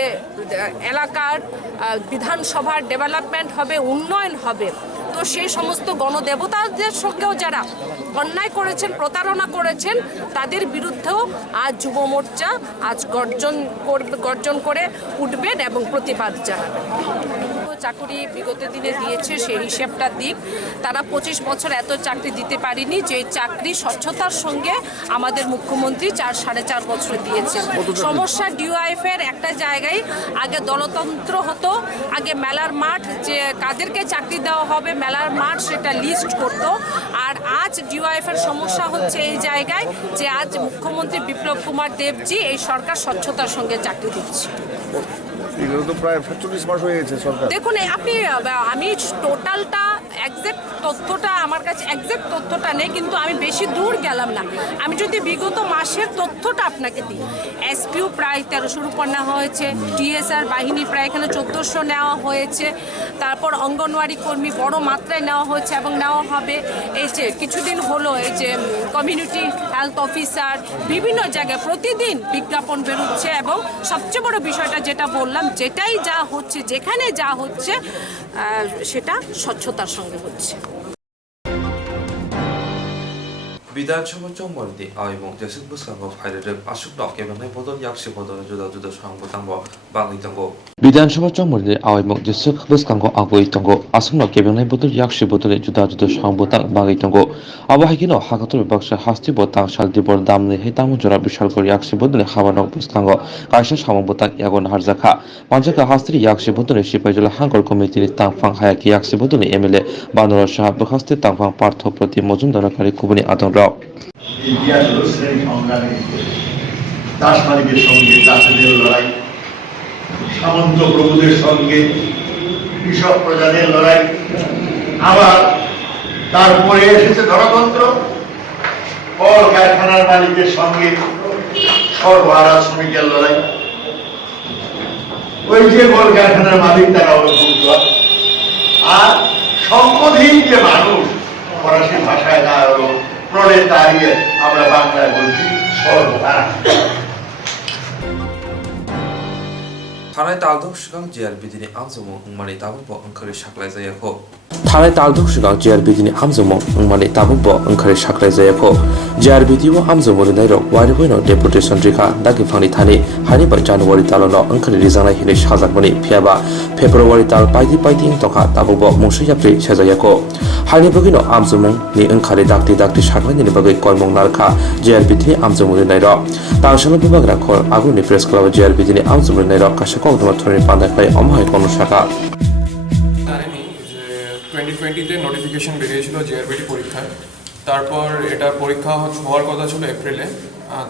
এলাকার বিধানসভার ডেভেলপমেন্ট হবে, উন্নয়ন হবে। তো সেই সমস্ত গণদেবতাদের সঙ্গেও যারা অন্যায় করেছেন, প্রতারণা করেছেন, তাদের বিরুদ্ধেও আজ যুব মোর্চা আজ গর্জন করে উঠবেন এবং প্রতিবাদ জানাবেন। চাকরি বিগত দিনে দিয়েছে সেই হিসেবটা দিক, তারা 25 বছর এত চাকরি দিতে পারেনি যে চাকরি স্বচ্ছতার সঙ্গে আমাদের মুখ্যমন্ত্রী 4-4.5 বছর দিয়েছে। সমস্যা ডিওআইএফ এর একটা জায়গায় আগে দলতন্ত্র হতো, আগে মেলার মাঠ যে কাদেরকে চাকরি দেওয়া হবে মেলার মাঠ সেটা লিস্ট করতো, আর আজ ডিওআইএফ এর সমস্যা হচ্ছে এই জায়গায় যে আজ মুখ্যমন্ত্রী বিপ্লব কুমার দেবজি এই সরকার স্বচ্ছতার সঙ্গে চাকরি দিচ্ছে। প্রায় 45 মাস হয়ে গেছে সরকার। দেখুন আমি টোটালটা এক্সাক্ট তথ্যটা আমার কাছে এক্সাক্ট তথ্যটা নেই, কিন্তু আমি বেশি দূর গেলাম না। আমি যদি বিগত মাসের তথ্যটা আপনাকে দিই, এসপিউ প্রায় 1300 উপর নেওয়া হয়েছে, টিএসআর বাহিনী প্রায় এখানে 1400 নেওয়া হয়েছে, তারপর অঙ্গনওয়াড়ি কর্মী বড় মাত্রায় নেওয়া হয়েছে এবং নেওয়া হবে। এই যে কিছুদিন হলো এই যে কমিউনিটি হেলথ অফিসার বিভিন্ন জায়গায় প্রতিদিন বিজ্ঞাপন বেরোচ্ছে, এবং সবচেয়ে বড় বিষয়টা যেটা বললাম, যেটাই যা হচ্ছে যেখানে যা হচ্ছে সেটা স্বচ্ছতার সঙ্গে হচ্ছে। বিধানসভা চৌমলদি এবং জেসিন বুসকাঙ্গো ফাইলের আসুকনক এবং বদল yakshi বদল juda juda সংবতাঙ্গো বাংলিতাঙ্গো বিধানসভা চৌমলদি এবং জেসিন বুসকাঙ্গো আগবইতাঙ্গো আসুকনক এবং বদল yakshi বদল juda juda সংবতাং বাংলিতাঙ্গো আবহাইকিনো হাকাতর বাক্সা হাস্তি বতাং সালদি বল দামনি হেতামু জরা বিশাল করে yakshi বদল খাবানক বুসকাঙ্গো কাইসা সামবতাং ইয়াগন হারজাখা পাঞ্জাকা হাস্ত্রি yakshi বদল সিপাইজলা হাঙ্গর কমিটির তাংফাং হায়াকি yakshi বদল এমএলএ বানর শাহ বখাস্তে তাংফাং পার্থ প্রতি মজুমদারকারী কুবনি আতং ইতিহাস হল শ্রেণী সংগ্রামের দাস মালিকের সঙ্গে চাষিদের লড়াই, সামন্ত প্রভুদের সঙ্গে কৃষক প্রজাদের লড়াই, আবার তারপরে এসেছে ধনতন্ত্র, কল কারখানার মালিকের সঙ্গে সর্বহারা শ্রমিকের লড়াই। ওই যে কলকারখানার মালিক তারা অনুভূত, আর সম্পদহীন যে মানুষ, ফরাসি ভাষায় না হলো প্রলেতারিয়েট, আমরা বাংলায় বলছি সর্বহারা। थानाय तालदों सिगां JRBDनि आमजोमो अंमानि दाबुबो ओंखारै साख्लायजायाखौ थानाय तालदों सिगां JRBDनि आमजोमो अंमानि दाबुबो ओंखारै साख्लायजायाखौ JRBDआव आमजोमो नायरक वारिबोनो डेपुटेशन रिखा दागिफांनि थानि हानि बाय जानुवारि तालनो ओंखारै रिजानाय हिनै साजाकमनि फियाबा फेब्रुवारि ताल बायदि बायदि तखा दाबुबो मुसैयाप्रि साजायाखौ हानि बगिनो आमजोमो नि ओंखारै दागति साख्लायनायनि बागै कयमं नारखा JRBDनि आमजोमो नायरक तांसनो बिभागरा खर आगुनि प्रेस क्लाब JRBDनि आमजोमो नायरक कासे Koktwma thoni pandakhlai omhai kono shaka জানেনি যে 2020 তে নোটিফিকেশন বেরিয়েছিল JRBD পরীক্ষার, তারপর এটা পরীক্ষা হওয়ার কথা ছিল এপ্রিলে,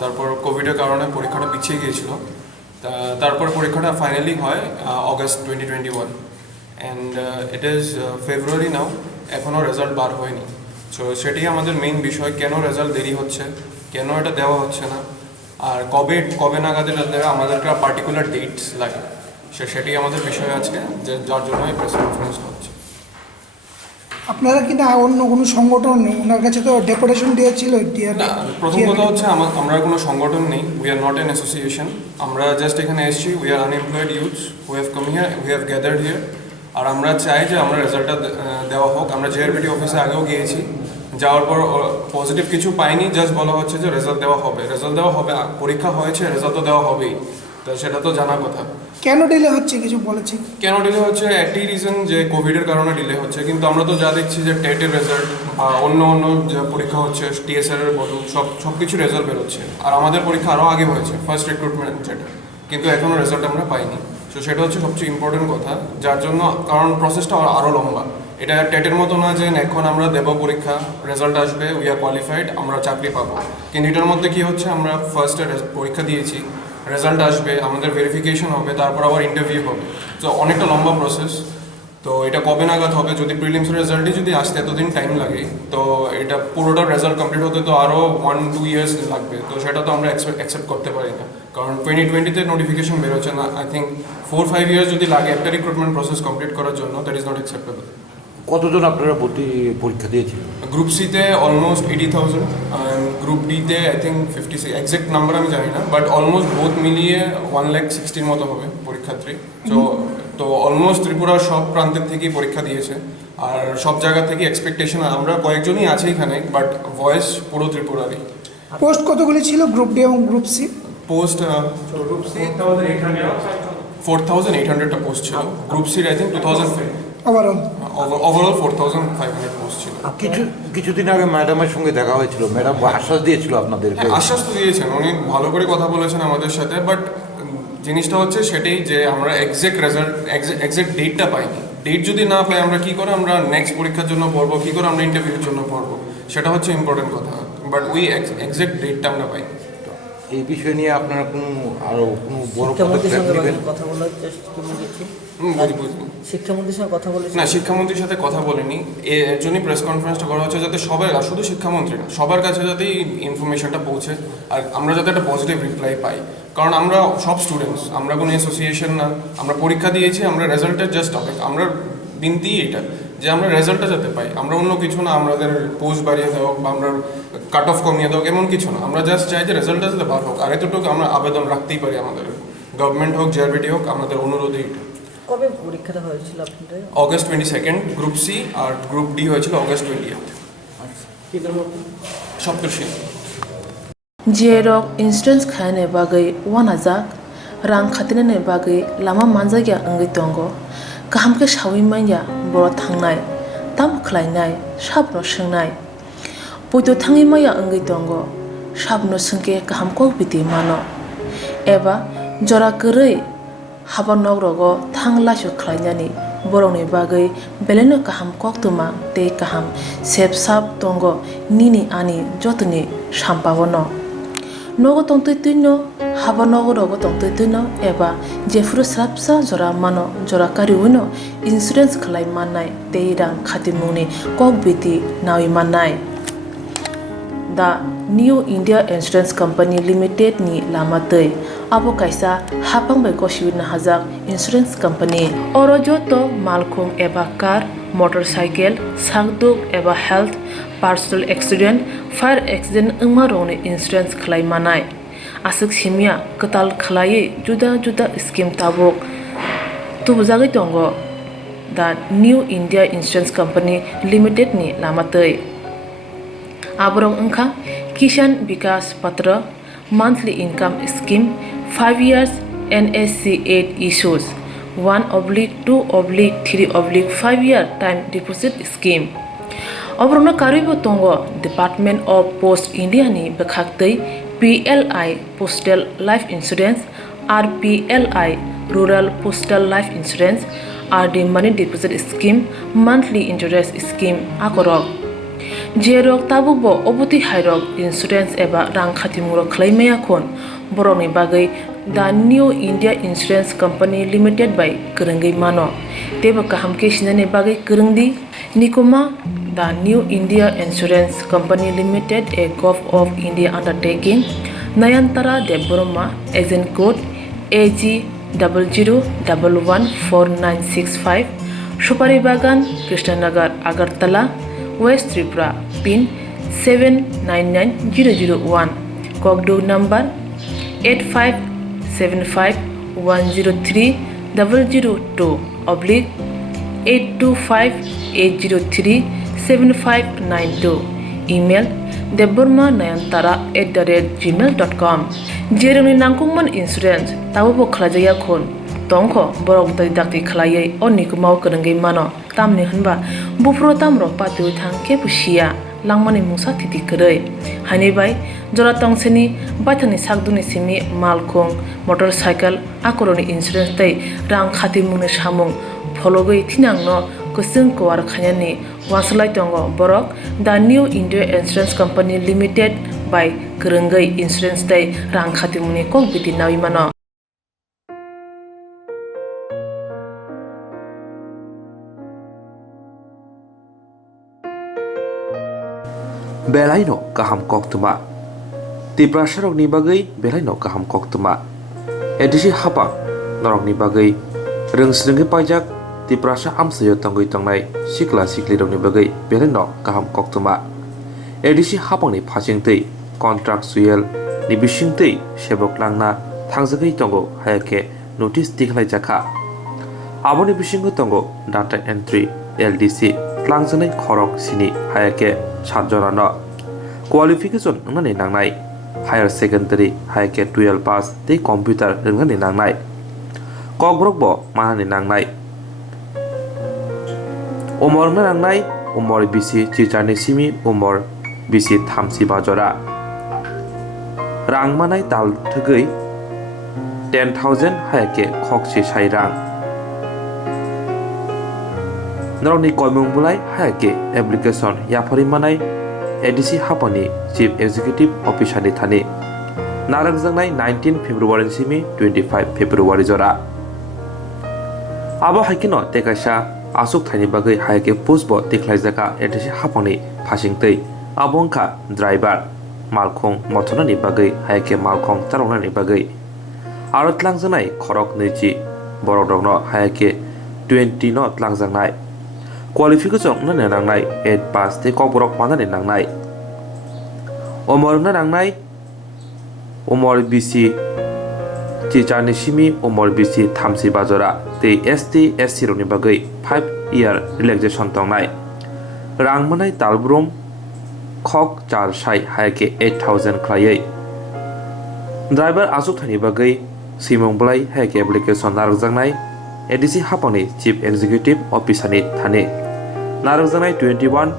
তারপর কোভিডের কারণে পরীক্ষাটা পিছিয়ে গিয়েছিল, তারপর পরীক্ষাটা ফাইনালি হয় অগস্ট 2021 অ্যান্ড ইট ইজ ফেব্রুয়ারি নাও, এখনও রেজাল্ট বার হয়নি। সো সেটাই আমাদের মেইন বিষয়, কেন রেজাল্ট দেরি হচ্ছে, কেন এটা দেওয়া হচ্ছে না, আর কবে নাগাদ আমাদেরকে পার্টিকুলার ডেটস লাগে, সেটাই আমাদের বিষয় আজকে, যে যার জন্য এই প্রেস কনফারেন্স হচ্ছে। আপনারা কি না অন্য কোনো সংগঠন, ওনার কাছে তো ডেপুটেশন দিয়েছিল? প্রথম কথা হচ্ছে আমরা কোনো সংগঠন নেই, we are not an association, আমরা জাস্ট এখানে এসেছি, we are unemployed youths who have come here, we have gathered here, আর আমরা চাই যে আমরা রেজাল্টটা দেওয়া হোক। আমরা JRBD অফিসে আগেও গিয়েছি, যাওয়ার পর পজিটিভ কিছু পাইনি, জাস্ট বলা হচ্ছে যে রেজাল্ট দেওয়া হবে, পরীক্ষা হয়েছে, রেজাল্ট তো দেওয়া হবেই, তো সেটা তো জানার কথা। কেন ডিলে হচ্ছে কিছু বলেছি? কেন ডিলে হচ্ছে একটাই রিজন, যে কোভিডের কারণে ডিলে হচ্ছে, কিন্তু আমরা তো যা দেখছি যে টেটের রেজাল্ট বা অন্য যা পরীক্ষা হচ্ছে, TSR এর বদল সব কিছু রেজাল্ট বেরোচ্ছে, আর আমাদের পরীক্ষা আরও আগে হয়েছে, ফার্স্ট রিক্রুটমেন্ট যেটা, কিন্তু এখনও রেজাল্ট আমরা পাইনি। তো সেটা হচ্ছে সবচেয়ে ইম্পর্টেন্ট কথা, যার জন্য, কারণ প্রসেসটা আরও লম্বা, এটা টেটের মতো না যে এখন আমরা দেব পরীক্ষা, রেজাল্ট আসবে, উই আর কোয়ালিফাইড, আমরা চাকরি পাবো, কিন্তু এটার মধ্যে কি হচ্ছে, আমরা ফার্স্টে পরীক্ষা দিয়েছি, রেজাল্ট আসবে, আমাদের ভেরিফিকেশন হবে, তারপর আবার ইন্টারভিউ হবে, তো অনেকটা লম্বা প্রসেস। তো এটা কবে নাগাদ হবে, যদি প্রিলিমসের রেজাল্টই যদি আসতে এতদিন টাইম লাগে, তো এটা পুরোটা রেজাল্ট কমপ্লিট হতে তো আরও 1-2 ইয়ার্স লাগবে, তো সেটা তো আমরা অ্যাকসেপ্ট করতে পারি না, কারণ 2020-তে নোটিফিকেশন বেরোচ্ছে না, আই থিঙ্ক 4-5 ইয়ার্স যদি লাগে একটা রিক্রুটমেন্ট প্রসেস কমপ্লিট করার জন্য, দ্যাট ইজ নট অ্যাকসেপ্টেবল। কতজন আপনারা ভর্তি পরীক্ষা দিয়েছেন? গ্রুপ সিতে অলমোস্ট 80,000, গ্রুপ ডিতে আই থিঙ্ক 56, এক্সাক্ট নাম্বার আমি জানি না, বাট অলমোস্ট বোথ মিলিয়ে 1,60,000 মতো হবে পরীক্ষার্থী। তো অলমোস্ট ত্রিপুরার সব প্রান্তের থেকেই পরীক্ষা দিয়েছে, আর সব জায়গা থেকে এক্সপেকটেশন, আমরা কয়েকজনই আছে এখানে, বাট ভয়েস পুরো ত্রিপুরারই। পোস্ট কতগুলি ছিল গ্রুপ ডি এবং গ্রুপ সি? পোস্ট 4,800টা পোস্ট ছিল, গ্রুপ সির আই থিঙ্ক 2,000, ওভারঅল 4,500 পোস্ট ছিল। কিছুদিন আগে ম্যাডামের সঙ্গে দেখা হয়েছিল, ম্যাডাম আশ্বাস দিয়েছিল আপনাদেরকে? আশ্বাস তো দিয়েছেন, উনি ভালো করে কথা বলেছেন আমাদের সাথে, বাট জিনিসটা হচ্ছে সেটাই যে আমরা এক্সাক্ট রেজাল্ট, এক্সাক্ট ডেটটা পাইনি। ডেট যদি না পাই, আমরা কী করে আমরা নেক্সট পরীক্ষার জন্য পড়বো, কী করে আমরা ইন্টারভিউর জন্য পড়বো, সেটা হচ্ছে ইম্পর্টেন্ট কথা, বাট ওই এক্সাক্ট ডেটটা আমরা পাই। এই বিষয় নিয়ে আপনারা আরও কোনো বড় কথা বলার চেষ্টা শিক্ষামন্ত্রীর সঙ্গে কথা বলেছি? না, শিক্ষামন্ত্রীর সাথে কথা বলিনি, এর জন্যই প্রেস কনফারেন্সটা করা হচ্ছে, যাতে সবাই, শুধু শিক্ষামন্ত্রী না, সবার কাছে যাতে এই ইনফরমেশনটা পৌঁছে, আর আমরা যাতে একটা পজিটিভ রিপ্লাই পাই, কারণ আমরা সব স্টুডেন্টস, আমরা কোনো অ্যাসোসিয়েশন না, আমরা পরীক্ষা দিয়েছি, আমরা রেজাল্টের জাস্ট আমরা বিনতি এটা যে আমরা রেজাল্টটা যাতে পাই, আমরা অন্য কিছু না, আমাদের পোস্ট বাড়িয়ে দেওয়া বা আমরা কাট অফ কমিয়ে দেওয়া এমন কিছু না, আমরা জাস্ট চাই যে রেজাল্টটা যাতে বার হোক, আর এতটুকু আমরা আবেদন রাখতেই পারি, আমাদের গভর্নমেন্ট হোক, JRBD হোক, আমাদের অনুরোধই এটা। কবে পরীক্ষাটা হয়েছিল আপনাদের? অগস্ট 22 গ্রুপ সি, আর গ্রুপ ডি হয়েছিল August 28। Saptarshi JROC insurance khane bagai wanajak rang khatinane bagai lama manjagya angai tongo kaham ke shawi manya boro thangnai tam khlainai sabno swngnai poito thangi maya angai tongo sabno sungke kaham ko biti mano eba jora korei habanok rogo thanglashu khlainani borongni bagai beleno kaham Koktwma tei kaham sepsap tongo nini ani jotoni sampabono nogo tongtoi tuino habanogo rogo tongtoi tuino eba jefru srapsa jora mano jora kariuno insurance khlai mannai tei rang khatimuni kokbiti nawi mannai the New India Insurance Company Limited ni lamatei abo kaisa hapang bai koshiwin hajak insurance company oro joto malkhung eba car motorcycle sakduk eba health personal accident fire accident ungma rongni insurance khlai manai asuk simia katal khlai juda juda scheme tabok tubujagi tongo the New India Insurance Company Limited ni lamatei abrong ungkha Kishan Vikas Patra monthly income scheme 5 years NSC 8 issues 1/2/3/5 year time deposit scheme obrona karibo tongo Department of Post India ni bekhaktei PLI Postal Life Insurance RPLI Rural Postal Life Insurance RD Money Deposit Scheme monthly interest scheme akorok jerok tabubo obuti hairok insurance eba rang khatimuro khlaimaya khon boroni bagai the New India Insurance Company Limited by Kurungi mano teba kahamke sinane bagai kurungdi nikoma the New India Insurance Company Limited a Gov of India undertaking Nayantara Deboroma agent code AG 00114965 Shupari Bagan Krishnanagar Agartala West Tripura pin 799001 Kokborok number 85751032/825-803-7592 email debormanayantara@gmail.com jeroni nangkungman insurance tabubo khlajaya khon tongkho borok dai dakti khlaiei onikmau kurungai mano tamni hunba bufro tamro patu thangke pusia langmani musa thiti korei hani bai jora tongseni bathani sakduni simi malkhong motorcycle akoroni insurance tai rang khati mune samung phologoi thinangno kusung kwar khanyani waslai tongo borok the New India Insurance Company Limited by kurungai insurance tai rang khati mune kok biti nawi mano Belaino kaham Koktwma Tiprasarok ni bagai belaino kaham Koktwma edisi hapang norok ni bagai rengsrengge pajak Tiprasa amsayo tanggoi tangnai sikla sikli rok ni bagai belaino kaham Koktwma edisi hapang ni phasingtei contractual ni bisingtei sebok langna thangjagai tongo hayake notice tikhlai jakha aboni bisingo tongo data entry LDC langjanai khorok sini hayake satjorano qualification ngnani nangnai higher secondary hayake 12 pass tei computer ngnani nangnai kokborok bo manani nangnai umor nangnai umor bisi chichani simi umor bisi thamsi bajora rangmanai tal thugui 10,000 hayake khokchi sai rang Noroni koimung bulai hayake application yapari manai ADC hapani Chief Executive Officer ni thani narang jangnai 19 February simi 25 February jora abo haikino tekaisa asuk thani bagai hayake post bo tiklai jaka ADC hapani phasingtei abongkha driver malkhong mothona ni bagai hayake malkhong charongna ni bagai aro tlangjanai khorok nechi borok rokno hayake 20 no tlangjangnai qualification na nangnai 8 pass te kokborok manani nangnai umor na nangnai umor bisi chichani simi umor bisi thamsi bajora te ST SC roni bagai 5 year relaxation tongnai rangmanai talbrum khok char sai hayake 8000 khlaiei driver asuk thani bagai simong blai hayake application narjaknai ADC hapani Chief Executive Officer ni thani narjaknai 21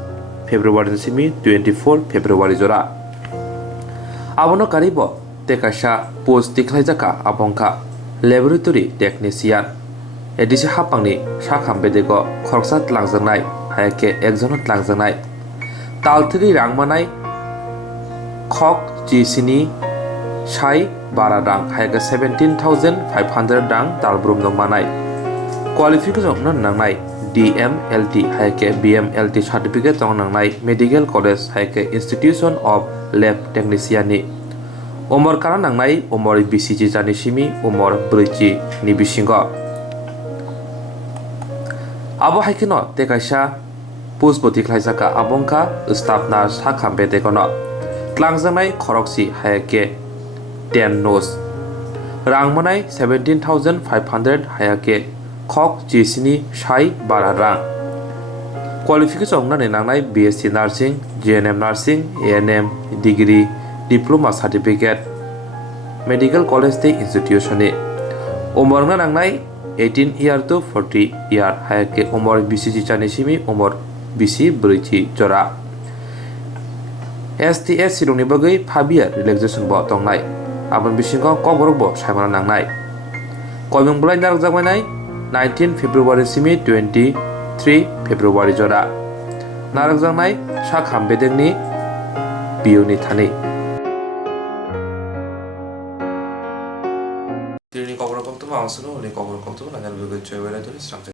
February simi 24 February jora abono karibo tekaisa post tikhlaijaka abongkha laboratory technician ADC hapangni sakhambedego khorksa tlangjaknai hayake ekjono tlangjaknai talthri rangmanai khok chisini sai bara rang hayake 17,500 rang talbrum dongmanai qualification na nangnai DMLT hayake BMLT certificate tong nangnai medical college hayake institution of lab technician ni umor kana nangnai umor BCG jani simi umor briji ni bisingo abo haikino te kaisa pusboti khlaisaka abongka staff na sakhambe dekono klangjanai khoroksi hayake 10 nos rangmanai 17,500 hayake khok jisini sai bararang qualification na nangnai BSc nursing GNM nursing ANM degree diploma certificate medical college te institution ni umor na nangnai 18 year to 40 year hayake umor BCG jani simi umor BC briji jora STS silungni bagai 5 year relaxation bo tongnai abon bisingo Kokborok bo saimana nangnai koimung blai narak jagmanai 19 February simi 23 February jora narak jangnai sakham bedengni biuni thani Koktwma Koktwma nangal bagai Swrangchati